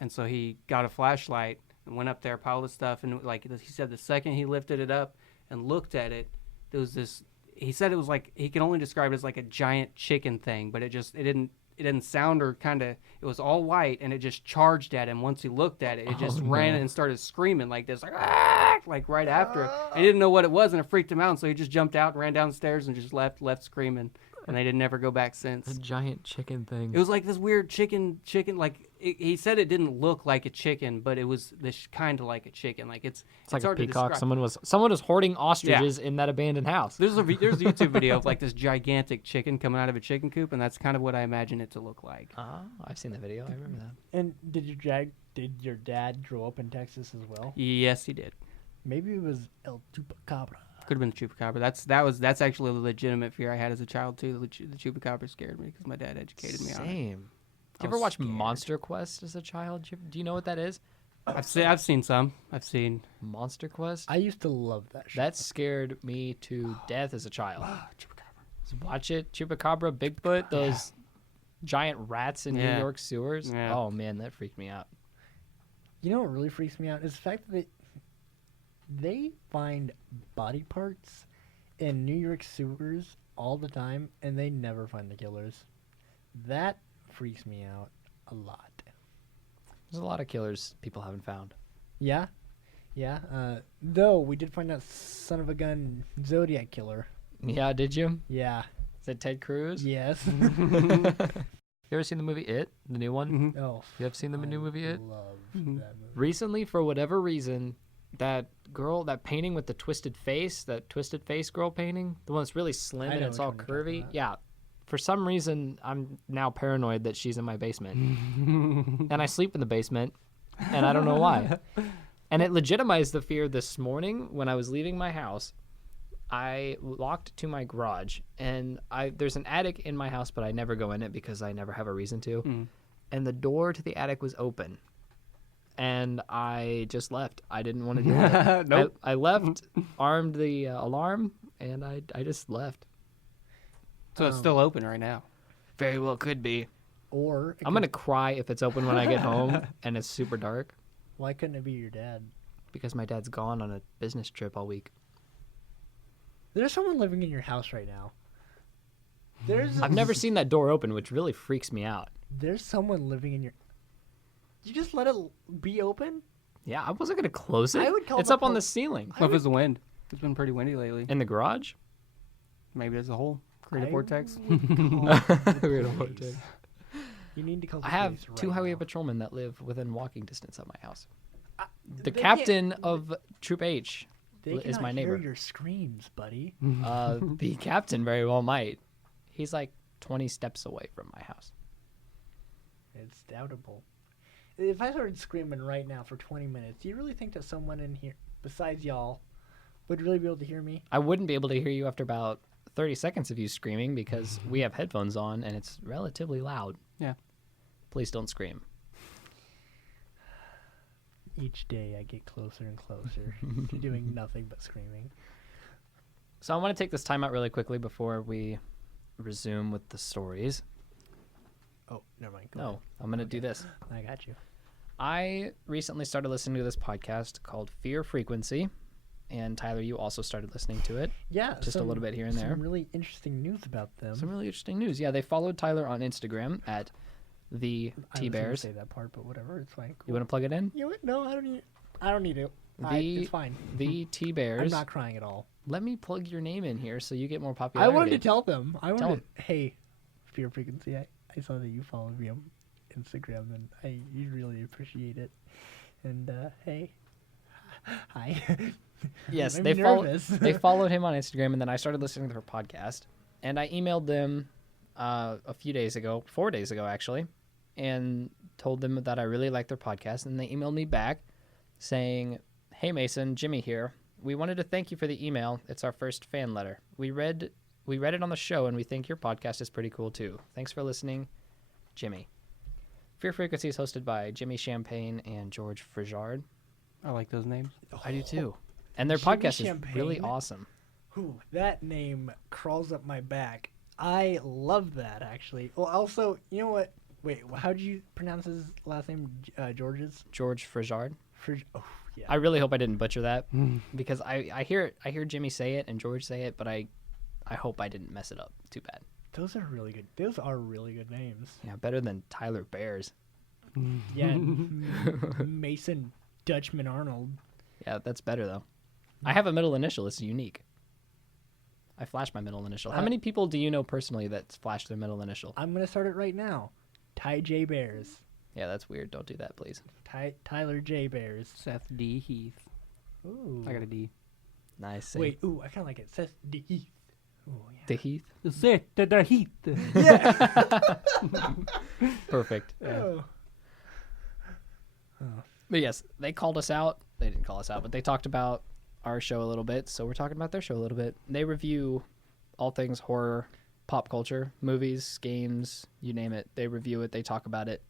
And so he got a flashlight and went up there, piled the stuff, and he said the second he lifted it up and looked at it, there was this. He said it was he could only describe it as a giant chicken thing, but it didn't sound, or kind of, it was all white, and it just charged at him. Once he looked at it, it just ran and started screaming like this, right after it. And he didn't know what it was, and it freaked him out, so he just jumped out and ran down the stairs and just left screaming. And they didn't ever go back since. A giant chicken thing. It was this weird chicken. He said it didn't look like a chicken, but it was this kind of like a chicken. It's like a hard to peacock. describe. Someone was hoarding ostriches in that abandoned house. There's a YouTube video of this gigantic chicken coming out of a chicken coop, and that's kind of what I imagine it to look like. I've seen the video. I remember that. And did your dad grow up in Texas as well? Yes, he did. Maybe it was El Chupacabra. Could have been the chupacabra. That's actually a legitimate fear I had as a child too. The chupacabra scared me because my dad educated me on it. Same. Did you ever watch Monster Quest as a child? Do you know what that is? I've seen some. I've seen Monster Quest. I used to love that show. That scared me to death as a child. chupacabra. So watch it, Chupacabra, Bigfoot, those giant rats in New York sewers. Yeah. Oh man, that freaked me out. You know what really freaks me out is the fact that they find body parts in New York sewers all the time, and they never find the killers. That freaks me out a lot. There's a lot of killers people haven't found. Yeah. Though we did find that son of a gun Zodiac killer. Yeah, did you? Yeah. Is it Ted Cruz? Yes. You ever seen the movie It, the new one? Mm-hmm. Oh, You have seen the new movie It? love that movie. Recently, for whatever reason, that painting with the twisted face girl painting, the one that's really slim I and know it's which all one you're talking curvy. about. Yeah. For some reason, I'm now paranoid that she's in my basement. And I sleep in the basement, and I don't know why. And it legitimized the fear this morning when I was leaving my house. I walked to my garage, and there's an attic in my house, but I never go in it because I never have a reason to. Mm. And the door to the attic was open, and I just left. I didn't want to deal with it. Nope. I left, armed the alarm, and I just left. So it's still open right now. Very well could be. Or I'm going to cry if it's open when I get home and it's super dark why couldn't it be your dad? because my dad's gone on a business trip all week. There's someone living in your house right now. I've never seen that door open, which really freaks me out. There's someone living in your. You just let it be open? Yeah, I wasn't going to close it. I would call It's the up on pol- the ceiling. What if it's the wind? It's been pretty windy lately. In the garage? Maybe there's a hole. Create a I vortex. would call the Create a police. vortex. You need to call the I have police right two highway now. patrolmen that live within walking distance of my house. The They can't- captain of Troop H They is my cannot neighbor. hear your screams, buddy. The captain very well might. He's like 20 steps away from my house. It's doubtable. If I started screaming right now for 20 minutes, do you really think that someone in here, besides y'all, would really be able to hear me? I wouldn't be able to hear you after about 30 seconds of you screaming because we have headphones on and it's relatively loud. Yeah. Please don't scream. Each day I get closer and closer to doing nothing but screaming. So I want to take this time out really quickly before we resume with the stories. Oh, never mind. Go No, I'm going to do this. ahead. I got you. I recently started listening to this podcast called Fear Frequency. And Tyler, you also started listening to it. Yeah. Just a little bit here and there. Some really interesting news about them. Some really interesting news. Yeah, they followed Tyler on Instagram at the I was T gonna Bears. say that part, but whatever. It's fine. You Cool. want to plug it in? You know what? No, I don't need. I don't need to. It's fine. The T I'm Bears. not crying at all. Let me plug your name in here so you get more I popularity. wanted to tell them. I Tell wanted. Hey, Fear Frequency. I saw that you followed me on Instagram, and you really appreciate it. And hey, hi. Yes, I'm they followed. nervous. They followed him on Instagram, and then I started listening to her podcast. And I emailed them a few days ago, 4 days ago actually, and told them that I really liked their podcast. And they emailed me back saying, "Hey Mason, Jimmy here. We wanted to thank you for the email. It's our first fan letter. We read it on the show, and we think your podcast is pretty cool too. Thanks for listening, Jimmy." Fear Frequency is hosted by Jimmy Champagne and George Frijard. I like those names. I do too. And their Jimmy podcast is really Champagne? awesome. Ooh, that name crawls up my back. I love that, actually. Well, also, you know what? Wait, how do you pronounce his last name? George's? George Frijard. Oh, yeah. I really hope I didn't butcher that because I hear Jimmy say it and George say it, but I hope I didn't mess it up too bad. Those are really good. Those are really good names. Yeah, better than Tyler Bears. Yeah. Mason Dutchman Arnold. Yeah, that's better though. I have a middle initial. It's unique. I flash my middle initial. How many people do you know personally that flash their middle initial? I'm going to start it right now. Ty J. Bears. Yeah, that's weird. Don't do that, please. Tyler J. Bears. Seth D. Heath. Ooh. I got a D. Nice. Wait, ooh, I kind of like it. Seth D. Heath. Ooh, yeah. The Heath. Seth the Heath. Yeah. Perfect. Oh. But yes, they called us out. They didn't call us out, but they talked about our show a little bit. So we're talking about their show a little bit. They review all things horror, pop culture, movies, games, you name it. They review it. They talk about it.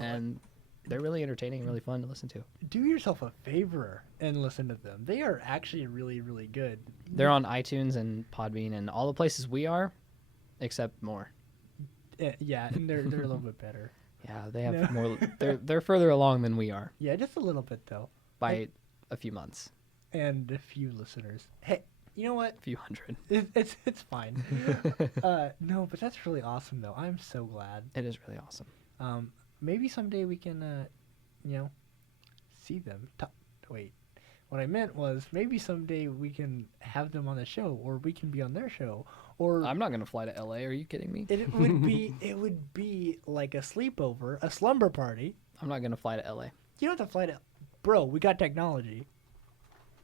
And they're really entertaining and really fun to listen to. Do yourself a favor and listen to them. They are actually really, really good. They're on iTunes and Podbean and all the places we are, except more. Yeah, and they're a little bit better. Yeah, they have No. more. They're further along than we are Yeah, just a little bit though, by a few months, and a few listeners. Hey, you know what? a few hundred. It's fine. No, but that's really awesome though. I'm so glad. It is really awesome. Maybe someday we can, see them. Wait, what I meant was maybe someday we can have them on the show, or we can be on their show, or I'm not gonna fly to LA. Are you kidding me? it would be like a sleepover, a slumber party. I'm not gonna fly to LA. You don't have to fly to, bro. We got technology.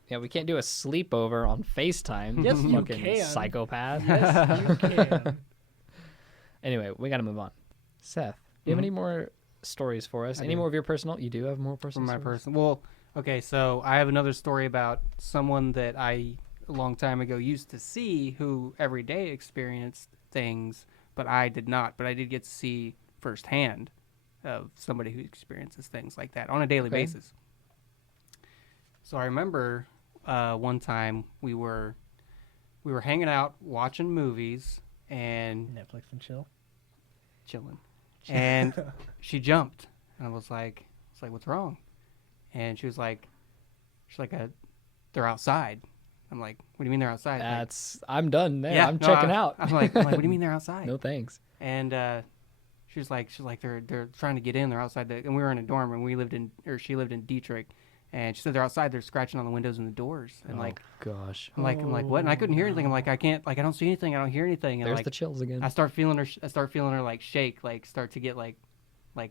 Yeah, we can't do a sleepover on FaceTime. Yes, you Fucking can. psychopath. Yes, you can. Anyway, we got to move on. Seth, do you have any more stories for us? I Any do. more of your personal? You do have more From personal my stories? person. Well, okay, so I have another story about someone that a long time ago used to see who every day experienced things, but I did not. But I did get to see firsthand of somebody who experiences things like that on a daily basis. So I remember one time we were hanging out watching movies and Netflix and chill. chilling, and she jumped, and I was like, what's wrong? And she's like, they're outside. I'm like, what do you mean they're outside? I'm done there. Yeah, I'm no, checking out. I'm like, what do you mean they're outside? No thanks. And she's like, they're trying to get in. They're outside. And we were in a dorm, and she lived in Detroit, and she said they're outside. They're scratching on the windows and the doors, and Gosh. I'm like, what? And I couldn't hear anything. I'm like, I can't, I don't see anything. I don't hear anything. And There's like, the chills again. I start feeling her like shake, like start to get like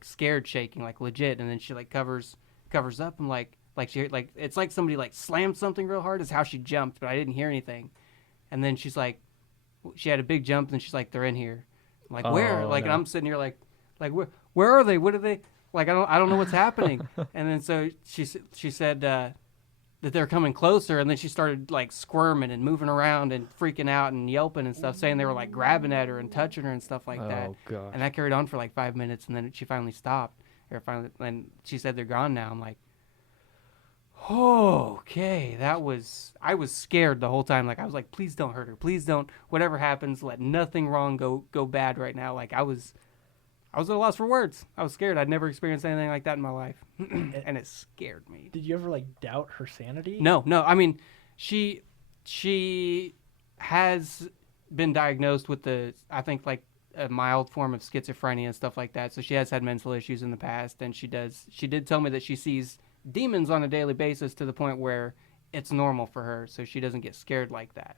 scared shaking, like legit. And then she like covers up. I'm like she like it's like somebody like slammed something real hard is how she jumped, but I didn't hear anything. And then she's like, she had a big jump, and she's like, they're in here. I'm like, where? Like, no. and I'm sitting here like where are they? What are they? Like, I don't know what's happening. And then so she said that they're coming closer, and then she started like squirming and moving around and freaking out and yelping and stuff, saying they were like grabbing at her and touching her and stuff like that. Oh gosh. And that carried on for like 5 minutes, and then she finally stopped. And she said they're gone now. I'm like, oh, okay. I was scared the whole time. Like, I was like, please don't hurt her. Please don't. Whatever happens, let nothing wrong go bad right now. Like, I was at a loss for words. I was scared. I'd never experienced anything like that in my life, and it scared me. Did you ever like doubt her sanity? No. I mean, she has been diagnosed with I think like a mild form of schizophrenia and stuff like that. So she has had mental issues in the past, and she did tell me that she sees demons on a daily basis to the point where it's normal for her, so she doesn't get scared like that.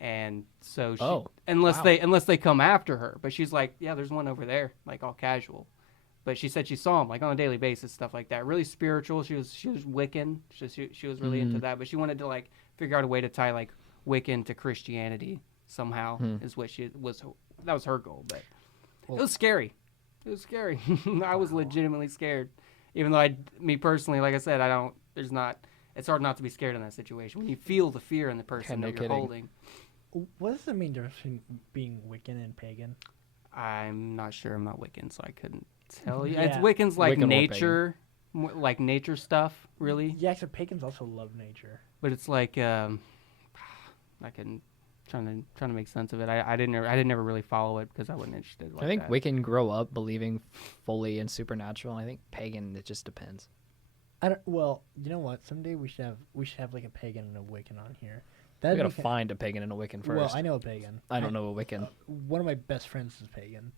And so unless they come after her, but she's like, yeah, there's one over there, like all casual. But she said she saw him like on a daily basis, stuff like that. Really spiritual. She was Wiccan. She was really into that, but she wanted to like figure out a way to tie like Wiccan to Christianity somehow. Is what that was her goal. But it was scary. It was scary. I was legitimately scared, even though me personally, like I said, it's hard not to be scared in that situation when you feel the fear in the person that you're holding. What does it mean difference between being Wiccan and pagan? I'm not sure. I'm not Wiccan, so I couldn't tell you. Yeah. It's Wiccan's like Wiccan or nature, like nature stuff, really. Yeah, except pagans also love nature. But it's like trying to make sense of it. I didn't ever really follow it because I wasn't interested. Like I think that. Wiccan grow up believing fully in supernatural. I think pagan, it just depends. Well, you know what? Someday we should have like a pagan and a Wiccan on here. We gotta find a pagan and a Wiccan first. Well, I know a pagan. I don't know a Wiccan. One of my best friends is pagan.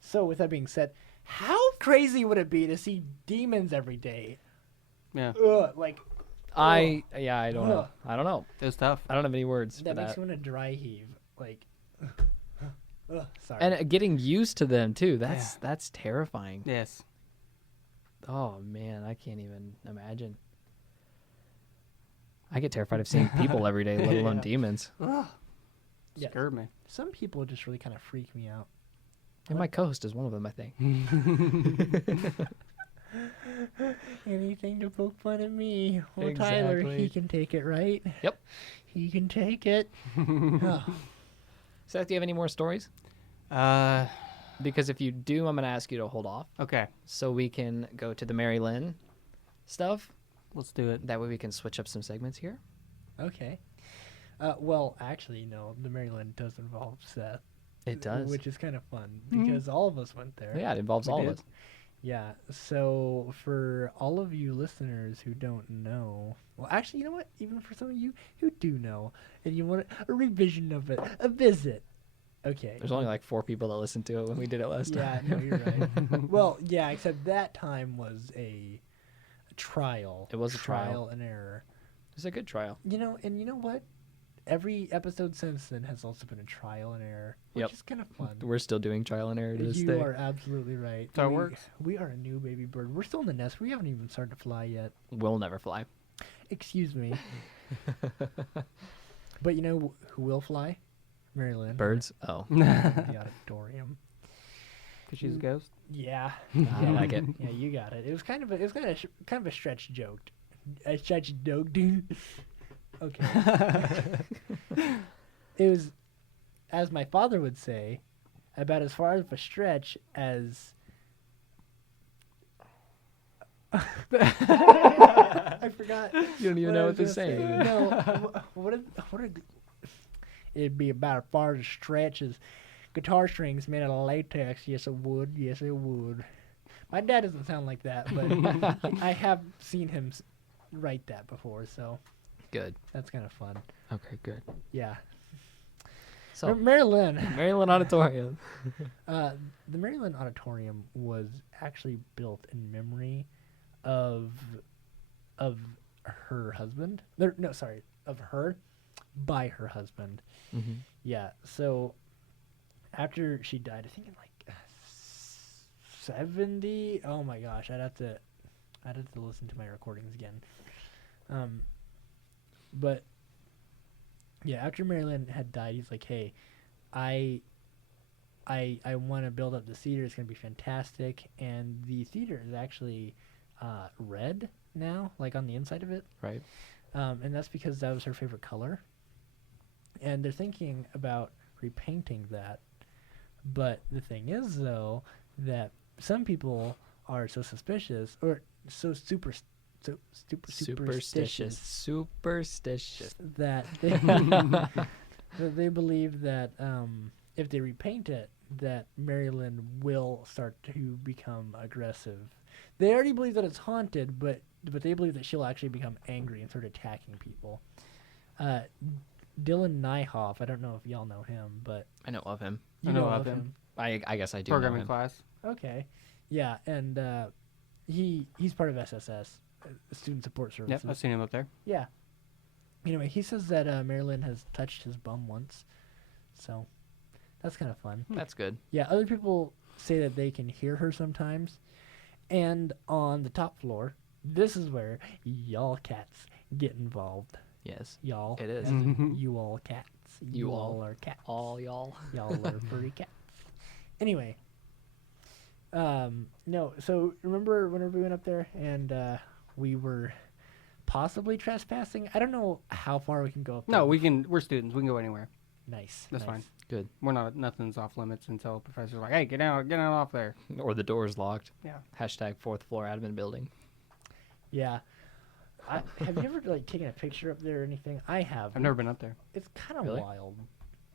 So with that being said, how crazy would it be to see demons every day? Yeah, I don't know. I don't know. it was tough. I don't have any words That for makes that. you want to dry heave. Like, sorry. And getting used to them too. That's terrifying. Yes. Oh man, I can't even imagine. I get terrified of seeing people every day, let alone demons. Yeah. Scared me. Some people just really kind of freak me out. And my co-host is one of them, I think. Anything to poke fun at me. Well, Tyler, Exactly. he can take it, right? Yep. He can take it. Oh. Seth, do you have any more stories? Because if you do, I'm going to ask you to hold off Okay. so we can go to the Mary Lynn stuff. Let's do it. That way we can switch up some segments here. Okay. Well, actually, no. The Maryland does involve Seth. It does. Which is kind of fun because all of us went there. Yeah, it involves We all did. of us. Yeah. So for all of you listeners who don't know, well, actually, you know what? Even for some of you who do know, and you want a revision of it, a visit. Okay. There's only like 4 people that listened to it when we did it last Yeah, time. no, you're right. Well, yeah, except that time was a trial. It was a trial. and error. It's a good trial. You know, and you know what? Every episode since then has also been a trial and error, which Yep. is kind of fun. We're still doing trial and error to this You day. are absolutely right. That's how it works. We are a new baby bird. We're still in the nest. We haven't even started to fly yet. We'll never fly. Excuse me. But you know who will fly? Mary Lynn. Birds? Oh, The auditorium. Because she's a ghost. Yeah. I like it. Yeah, you got it. It was kind of a stretch joke. A stretch joke, dude. Okay. It was, as my father would say, about as far of a stretch as. I forgot. You don't even I know was what to gonna say. No, it'd be about as far as a stretch as guitar strings made out of latex. Yes, it would. Yes, it would. My dad doesn't sound like that, but I have seen him write that before, so Good. that's kind of fun. Okay, good. Yeah. So, Maryland. Maryland Auditorium. The Maryland Auditorium was actually built in memory of her husband. Of her by her husband. Mm-hmm. Yeah. So after she died, I think in like 70. Oh my gosh, I'd have to listen to my recordings again. But yeah, after Marilyn had died, he's like, "Hey, I want to build up the theater. It's gonna be fantastic." And the theater is actually red now, like on the inside of it. Right. And that's because that was her favorite color. And they're thinking about repainting that. But the thing is, though, that some people are so suspicious or so superstitious Superstitious. that they, that they believe that if they repaint it, that Marilyn will start to become aggressive. They already believe that it's haunted, but they believe that she'll actually become angry and start attacking people. Dylan Nyhoff, I don't know if y'all know him, but I know of him. you I know of him. I guess I do know Programming him. class. Okay, yeah, and he's part of SSS, Student Support Services. Yep, I've seen him up there. Yeah. Anyway, he says that Marilyn has touched his bum once, so that's kind of fun. That's good. Yeah, other people say that they can hear her sometimes, and on the top floor, this is where y'all cats get involved. Yes. Y'all. It is. as in you all cats. You You all. all are cats. All y'all. Y'all are furry cats. Anyway. No, so remember whenever we went up there and we were possibly trespassing? I don't know how far we can go up there. No, we're students. We can go anywhere. Nice. That's nice. fine. Good. We're not, nothing's off limits until professor's like, hey, get out off there. Or the door's locked. Yeah. Hashtag 4th floor admin building. Yeah. Have you ever like taken a picture up there or anything? I have. I've never been up there. It's kind of Really? wild.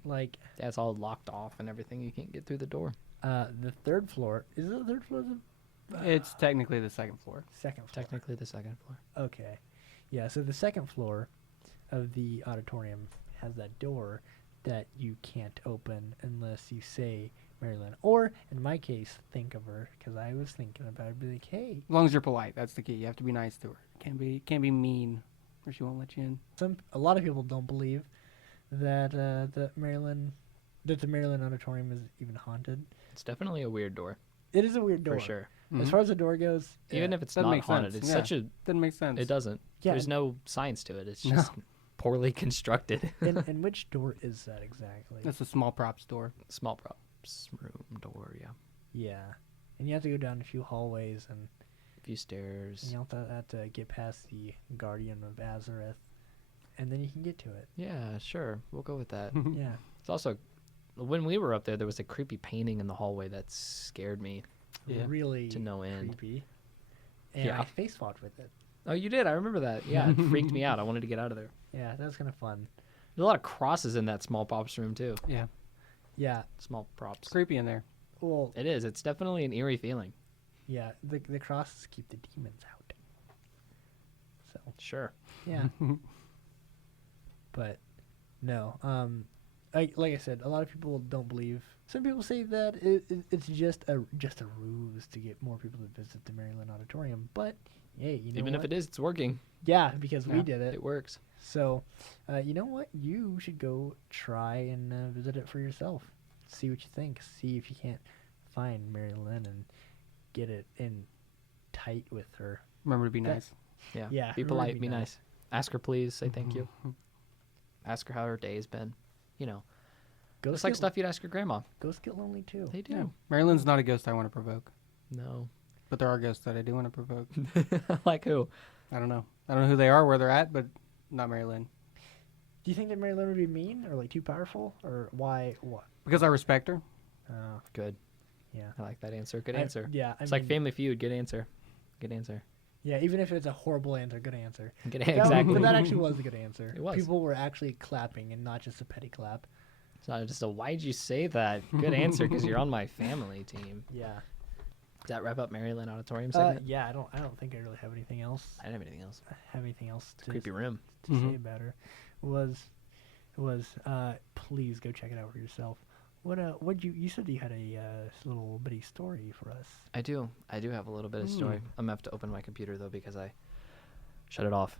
Like Yeah, it's all locked off and everything. You can't get through the door. the third floor. Is it the third floor? It's technically the second floor. Second floor. Technically the 2nd floor. Okay. Yeah, so the second floor of the auditorium has that door that you can't open unless you say Marilyn. Or, in my case, think of her, because I was thinking about it. Be like, hey. As long as you're polite, that's the key. You have to be nice to her. Can't be mean, or she won't let you in. A lot of people don't believe that the Maryland Auditorium is even haunted. It's definitely a weird door. It is a weird door. For sure. As far as the door goes, Even if it's Doesn't not make haunted, sense. it's Yeah. such a... Doesn't make sense. It doesn't. Yeah. There's no science to it. It's No. just poorly constructed. and which door is that exactly? That's a small props door. Small props room door, yeah. Yeah. And you have to go down a few hallways, and A few stairs. you have to get past the Guardian of Azareth, and then you can get to it. Yeah, sure. We'll go with that. Yeah. It's also... When we were up there was a creepy painting in the hallway that scared me. Yeah. Really To no end. creepy. And Yeah. I face fought with it. Oh, you did? I remember that. Yeah, it freaked me out. I wanted to get out of there. Yeah, that was kind of fun. There's a lot of crosses in that small props room, too. Yeah. Yeah. Small props. It's creepy in there. Well, It is. It's definitely an eerie feeling. yeah, the crosses keep the demons out. So, Sure. yeah. But no, like I said, a lot of people don't believe. Some people say that it's just a ruse to get more people to visit the Maryland Auditorium. But hey, you know Even what? if it is, it's working. Yeah, because we Yeah, did it. It works. So, you know what? You should go try and visit it for yourself. See what you think. See if you can't find Mary Lynn and get it in tight with her. Remember to be That- nice. Yeah. Yeah, Be remember to polite. be Be nice. nice. Ask her, please. Say thank you. Ask her how her day's been. You know, Ghosts just like get, stuff you'd ask your grandma. Ghosts get lonely too. They do. Yeah. Marilyn's not a ghost I want to provoke. No. But there are ghosts that I do want to provoke. Like who? I don't know. I don't know who they are, where they're at, but not Marilyn. Do you think that Mary Lynn would be mean or like too powerful or why? What? Because I respect her. Good. Yeah. I like that answer. Good answer. Yeah. It's like Family Feud. Good answer. Good answer. Yeah, even if it's a horrible answer, good answer. Good, That- exactly. But that actually was a good answer. It was. People were actually clapping and not just a petty clap. It's not just a why'd you say that? Good answer because you're on my family team. Yeah. Does that wrap up Maryland Auditorium segment? Yeah. I don't think I really have anything else. I didn't have anything else. Have anything else to Creepy room. say about her. It was please go check it out for yourself. What you said you had a little bitty story for us. I do have a little bit of story. I'm gonna have to open my computer though because I shut it off.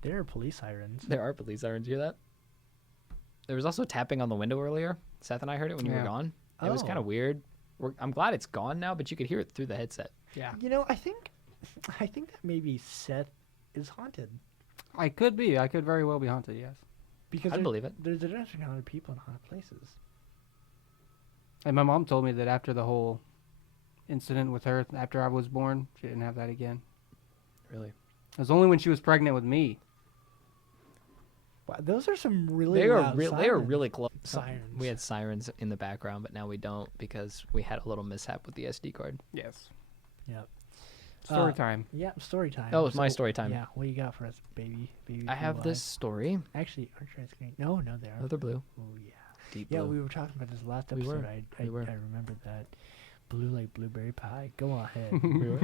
There are police sirens. There are police sirens. You hear that? There was also tapping on the window earlier. Seth and I heard it when you were Yeah. gone. It was Oh. kind of weird. I'm glad it's gone now, but you could hear it through the headset. Yeah. You know, I think that maybe Seth is haunted I could be. I could very well be haunted, yes. because I'd believe it. There's a difference between haunted people and haunted places. And my mom told me that after the whole incident with her, after I was born, she didn't have that again. Really? It was only when she was pregnant with me. Wow, those are some really They were loud they were sirens. really close. Sirens. We had sirens in the background, but now we don't because we had a little mishap with the SD card. Yes. Yep. Story time. Yeah, story time. Oh, it's my story time. Yeah, what you got for us, baby? I have this story. Actually, are transcreen? No, they are. Oh, they're blue. Oh yeah. Deep Yeah, blue. we were talking about this last We episode. were. I We were. remembered that. Blue like blueberry pie. Go ahead. We were.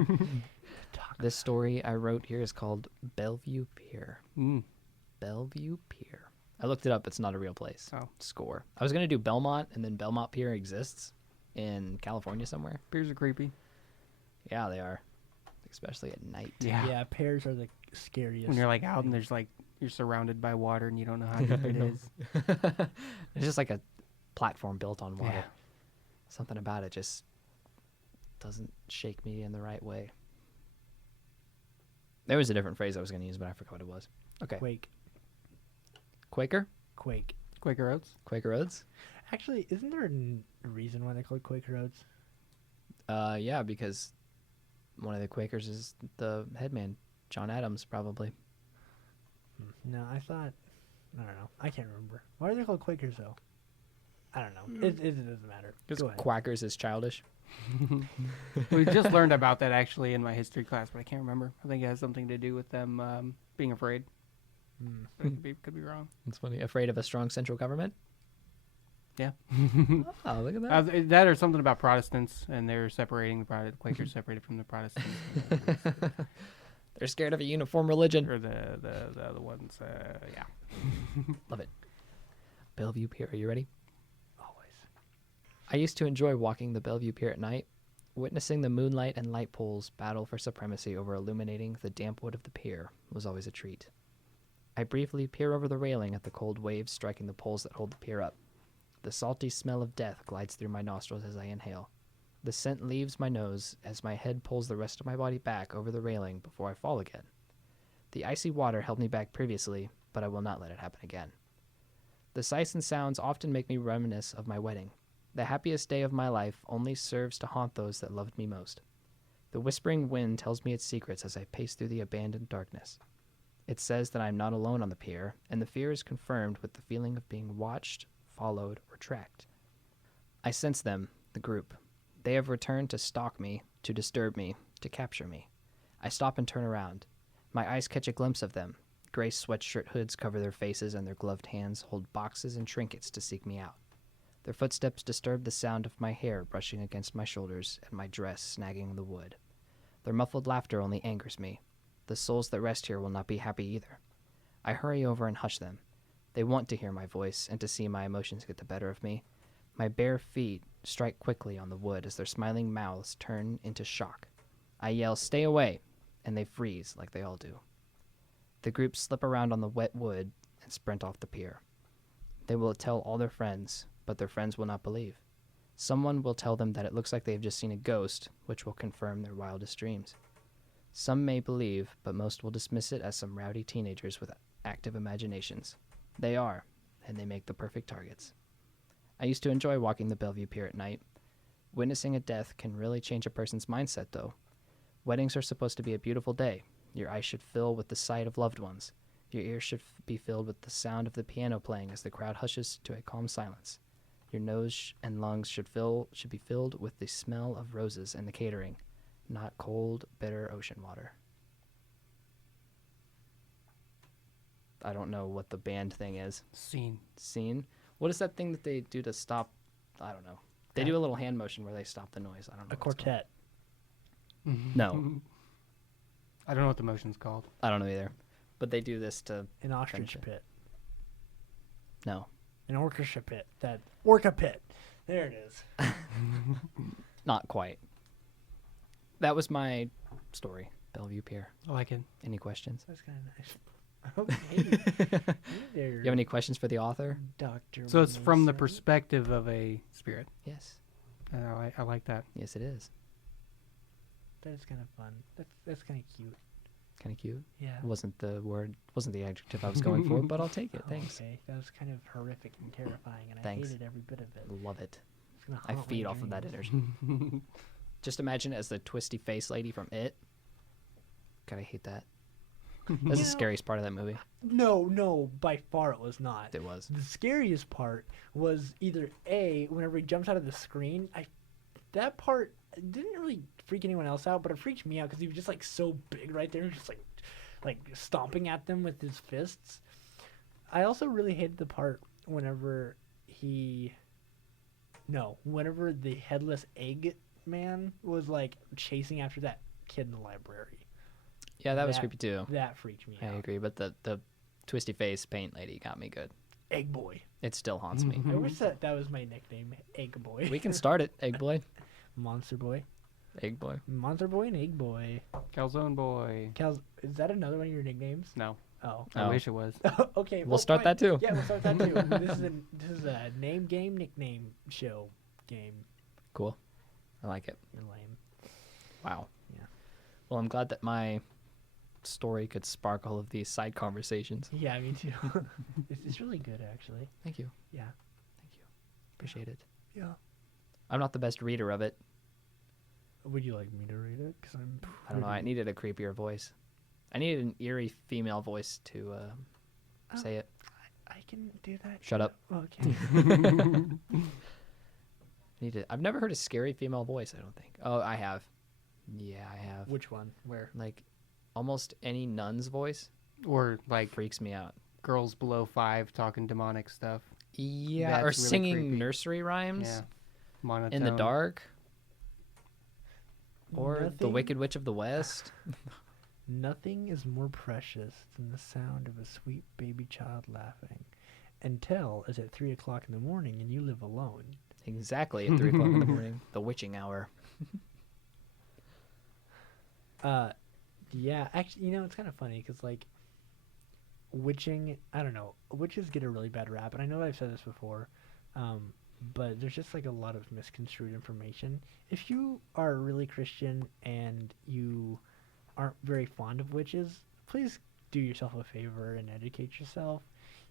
Talk. This story I wrote here is called Bellevue Pier. Mm. Bellevue Pier. I looked it up. It's not a real place. Oh. Score. I was going to do Belmont, and then Belmont Pier exists in California somewhere. Beers are creepy. Yeah, they are. Especially at night. Yeah. Yeah, pears are the scariest. When you're like out and there's like, you're surrounded by water and you don't know how deep it is. It's just like a platform built on water. Yeah. Something about it just doesn't shake me in the right way. There was a different phrase I was going to use, but I forgot what it was. Okay. Quake. Quaker? Quake. Quaker Oats. Quaker Oats? Actually, isn't there a reason why they call it Quaker Oats? Yeah, because one of the Quakers is the headman, John Adams, probably. No, I thought. I don't know. I can't remember. Why are they called Quakers though? I don't know. It doesn't matter. Because Go ahead. Quackers is childish. We just learned about that actually in my history class, but I can't remember. I think it has something to do with them being afraid. But it could be wrong. It's funny. Afraid of a strong central government? Yeah. Oh, look at that. That or something about Protestants, and they're separating the Quakers separated from the Protestants. They're scared of a uniform religion. Or the other ones. Yeah. Love it. Bellevue Pier, are you ready? Always. I used to enjoy walking the Bellevue Pier at night. Witnessing the moonlight and light poles battle for supremacy over illuminating the damp wood of the pier was always a treat. I briefly peer over the railing at the cold waves striking the poles that hold the pier up. The salty smell of death glides through my nostrils as I inhale. The scent leaves my nose as my head pulls the rest of my body back over the railing before I fall again. The icy water held me back previously, but I will not let it happen again. The sights and sounds often make me reminisce of my wedding. The happiest day of my life only serves to haunt those that loved me most. The whispering wind tells me its secrets as I pace through the abandoned darkness. It says that I am not alone on the pier, and the fear is confirmed with the feeling of being watched, followed, or tracked. I sense them, the group. They have returned to stalk me, to disturb me, to capture me. I stop and turn around. My eyes catch a glimpse of them. Gray sweatshirt hoods cover their faces, and their gloved hands hold boxes and trinkets to seek me out. Their footsteps disturb the sound of my hair brushing against my shoulders and my dress snagging the wood. Their muffled laughter only angers me. The souls that rest here will not be happy either. I hurry over and hush them. They want to hear my voice and to see my emotions get the better of me. My bare feet strike quickly on the wood as their smiling mouths turn into shock. I yell, "Stay away!" and they freeze like they all do. The group slip around on the wet wood and sprint off the pier. They will tell all their friends, but their friends will not believe. Someone will tell them that it looks like they've just seen a ghost, which will confirm their wildest dreams. Some may believe, but most will dismiss it as some rowdy teenagers with active imaginations. They are, and they make the perfect targets. I used to enjoy walking the Bellevue Pier at night. Witnessing a death can really change a person's mindset, though. Weddings are supposed to be a beautiful day. Your eyes should fill with the sight of loved ones. Your ears should be filled with the sound of the piano playing as the crowd hushes to a calm silence. Your nose and lungs should be filled with the smell of roses and the catering, not cold, bitter ocean water. I don't know what the band thing is. Scene. What is that thing that they do to stop? I don't know. They do a little hand motion where they stop the noise. I don't know. A quartet. No, I don't know what the motion's called. I don't know either. But they do this to An ostrich Finish it. pit. no, An orchestra pit. That orca pit. There it is. not quite. That was my story, Bellevue Pier. I like it. Any questions? That's kind of nice. Okay. There, You have any questions for the author? Dr. So it's from the Mason. perspective of a spirit. Yes. I like that. Yes, it is. That is kind of fun. That's kind of cute. Kind of cute. Yeah. Wasn't the adjective I was going for, but I'll take it. Thanks. Okay, that was kind of horrific and terrifying, and Thanks. I hated every bit of it. Love it. It's gonna I haunt my feed off of that dreams. energy. Just imagine it as the twisty face lady from It. God, I hate that. That's the You know- scariest part of that movie. No, by far it was not. It was. The scariest part was either A, whenever he jumps out of the screen, that part didn't really freak anyone else out, but it freaked me out because he was just like so big right there, just like stomping at them with his fists. I also really hated the part whenever the headless egg man was like chasing after that kid in the library. Yeah, that was That- creepy too. That freaked me I out. agree, but the twisty face paint lady got me good. Egg boy. It still haunts me. I wish that was my nickname, Egg boy. We can start it, Egg Boy. Monster boy. Egg Boy. Monster boy and Egg boy. Calzone boy. Is that another one of your nicknames? No, Oh. I Oh. wish it was. Okay. We'll start that too. Yeah, we'll start that too. This is a name game nickname show game. Cool. I like it. You're lame. Wow. Yeah. Well, I'm glad that my story could spark all of these side conversations. Yeah, me too. It's really good actually. Thank you. Yeah. Thank you. Appreciate it. Yeah. I'm not the best reader of it. Would you like me to read it? Because I'm. I don't know. I needed a creepier voice. I needed an eerie female voice to say it. I can do that. Shut up. Okay. I've never heard a scary female voice, I don't think. Oh, I have. Yeah, I have. Which one? Where? Like, almost any nun's voice Or like freaks me out. girls below 5 talking demonic stuff. Yeah, or That's really singing creepy. nursery rhymes Yeah. Monotone. in the dark. Or the Nothing- Wicked Witch of the West. Nothing is more precious than the sound of a sweet baby child laughing. Until it's at 3 o'clock in the morning and you live alone. Exactly at 3 o'clock in the morning. The witching hour. Yeah, actually, it's kind of funny because, like, witching, I don't know, witches get a really bad rap, and I know I've said this before, but there's just, like, a lot of misconstrued information. If you are really Christian and you aren't very fond of witches, please do yourself a favor and educate yourself.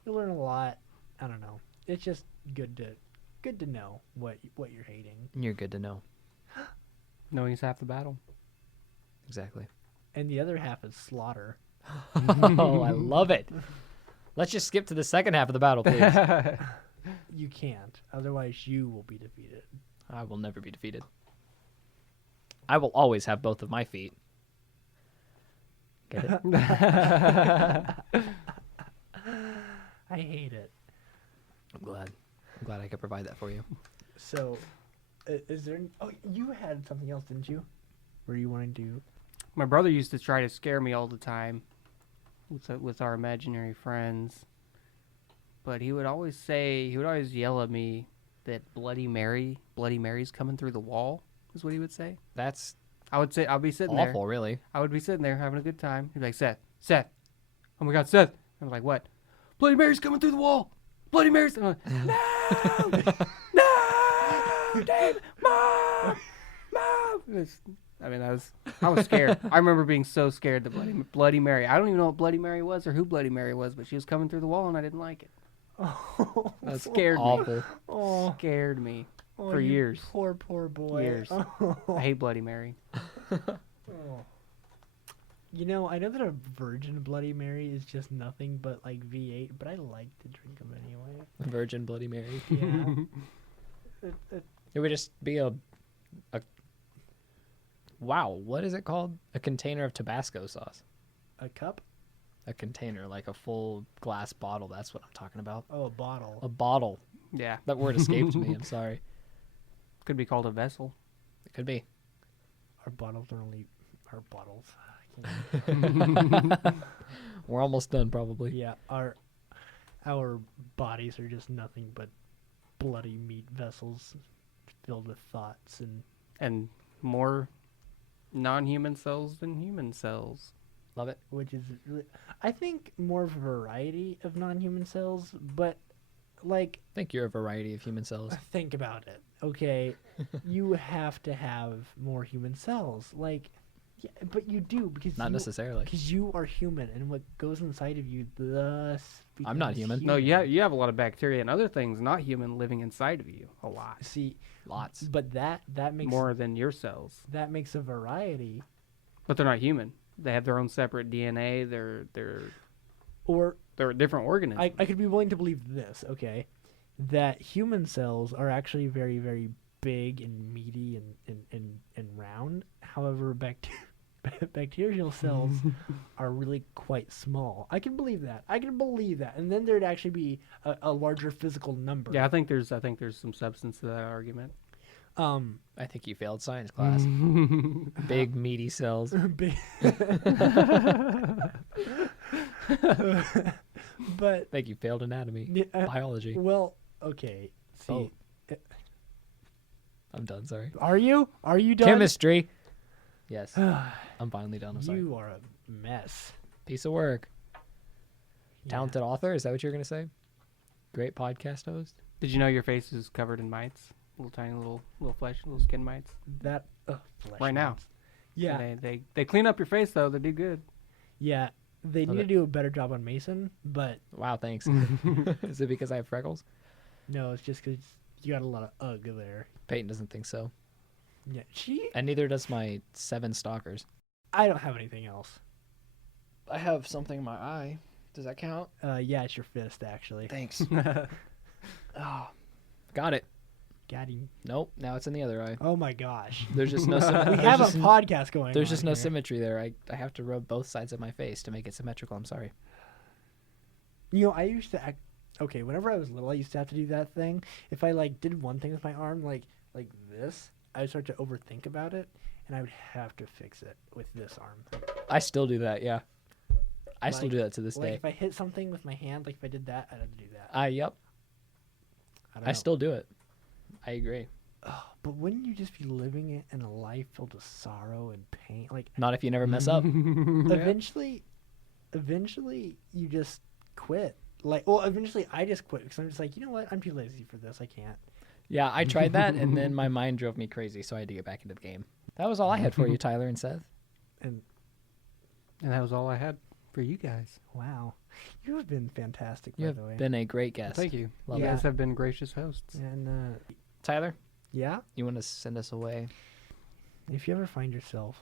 You'll learn a lot. I don't know. It's just good to know what you're hating. You're good to know. Knowing's half the battle. Exactly. And the other half is slaughter. Oh, I love it. Let's just skip to the second half of the battle, please. You can't. Otherwise, you will be defeated. I will never be defeated. I will always have both of my feet. Get it? I hate it. I'm glad I could provide that for you. So, is there? Oh, you had something else, didn't you? Where you wanted to? My brother used to try to scare me all the time with our imaginary friends. But he would always yell at me that Bloody Mary's coming through the wall, is what he would say. That's I'll be sitting awful, there. really. I would be sitting there having a good time. He'd be like, Seth. Oh my God, Seth. I'm like, what? Bloody Mary's coming through the wall. Bloody Mary's. I'm like, no, no, Dave, Mom. I was scared. I remember being so scared that Bloody Mary. I don't even know what Bloody Mary was or who Bloody Mary was, but she was coming through the wall and I didn't like it. Oh, That scared me. Awful. oh, Scared me for you years. Poor boy. Years. Oh. I hate Bloody Mary. Oh. You know, I know that a virgin Bloody Mary is just nothing but like V8, but I like to drink them anyway. Virgin Bloody Mary. Yeah. It would just be a. Wow, what is it called? A container of Tabasco sauce. A cup? A container, like a full glass bottle. That's what I'm talking about. Oh, a bottle. A bottle. Yeah. That word escaped me. I'm sorry. Could be called a vessel. It could be. Our bottles are only our bottles. I can't- We're almost done, probably. yeah, our bodies are just nothing but bloody meat vessels filled with thoughts And more non-human cells than human cells. Love it. which is really, I think more variety of non-human cells, but like I think you're a variety of human cells. think about it. Okay, you have to have more human cells. Like, yeah, but you do because Not necessarily. because you are human, and what goes inside of you thus. I'm not becomes human. No, you have a lot of bacteria and other things not human living inside of you. A lot. See, Lots. but that makes More than your cells. that makes a variety. But they're not human. They have their own separate DNA. They're Or different organisms. I could be willing to believe this. Okay, that human cells are actually very very big and meaty and round. However, bacterial cells are really quite small. I can believe that. And then there'd actually be a larger physical number. Yeah, I think there's some substance to that argument. I think you failed science class. Big meaty cells. Big- but I think you failed anatomy. Biology. well, okay. See, Oh. I'm done, sorry. are you done? Chemistry. Yes. I'm finally done. I'm sorry. You are a mess. Piece of work. Yeah. Talented author, is that what you're going to say? Great podcast host? Did you know your face is covered in mites? Little tiny little flesh, little skin mites. That flesh Right now. mites. Yeah, And they clean up your face though. They do good. yeah. They Love need it. to do a better job on Mason, but Wow, thanks. Is it because I have freckles? no, it's just because you got a lot of ugh there. Peyton doesn't think so. Yeah, And neither does my 7 stalkers. I don't have anything else. I have something in my eye. Does that count? Yeah, it's your fist actually. Thanks. Oh, got it. Got him. Nope, now it's in the other eye. Oh my gosh. There's just no We symmetry. have a podcast going on. There's just no here. symmetry there. I have to rub both sides of my face to make it symmetrical. I'm sorry. You know, I used to act. Okay, whenever I was little, I used to have to do that thing. If I like did one thing with my arm, like this, I would start to overthink about it, and I would have to fix it with this arm. I still do that, yeah. I still Like- do that to this Like day. if I hit something with my hand, like if I did that, I'd have to do that. Yep. I don't I know. still do it. I agree. But wouldn't you just be living in a life filled with sorrow and pain? Like Not if you never mess up. eventually you just quit. Like, well, eventually I just quit because I'm just like, you know what? I'm too lazy for this. I can't. Yeah, I tried that, and then my mind drove me crazy, so I had to get back into the game. That was all I had for you, Tyler and Seth. And And that was all I had for you guys. wow, you have been fantastic. You by the way. have been a great guest. Thank you. Love You it. guys have been gracious hosts. And Tyler, yeah, you want to send us away? if you ever find yourself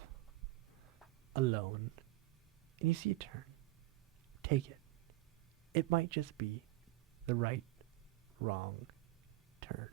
alone and you see a turn, take it. It might just be the right, wrong turn.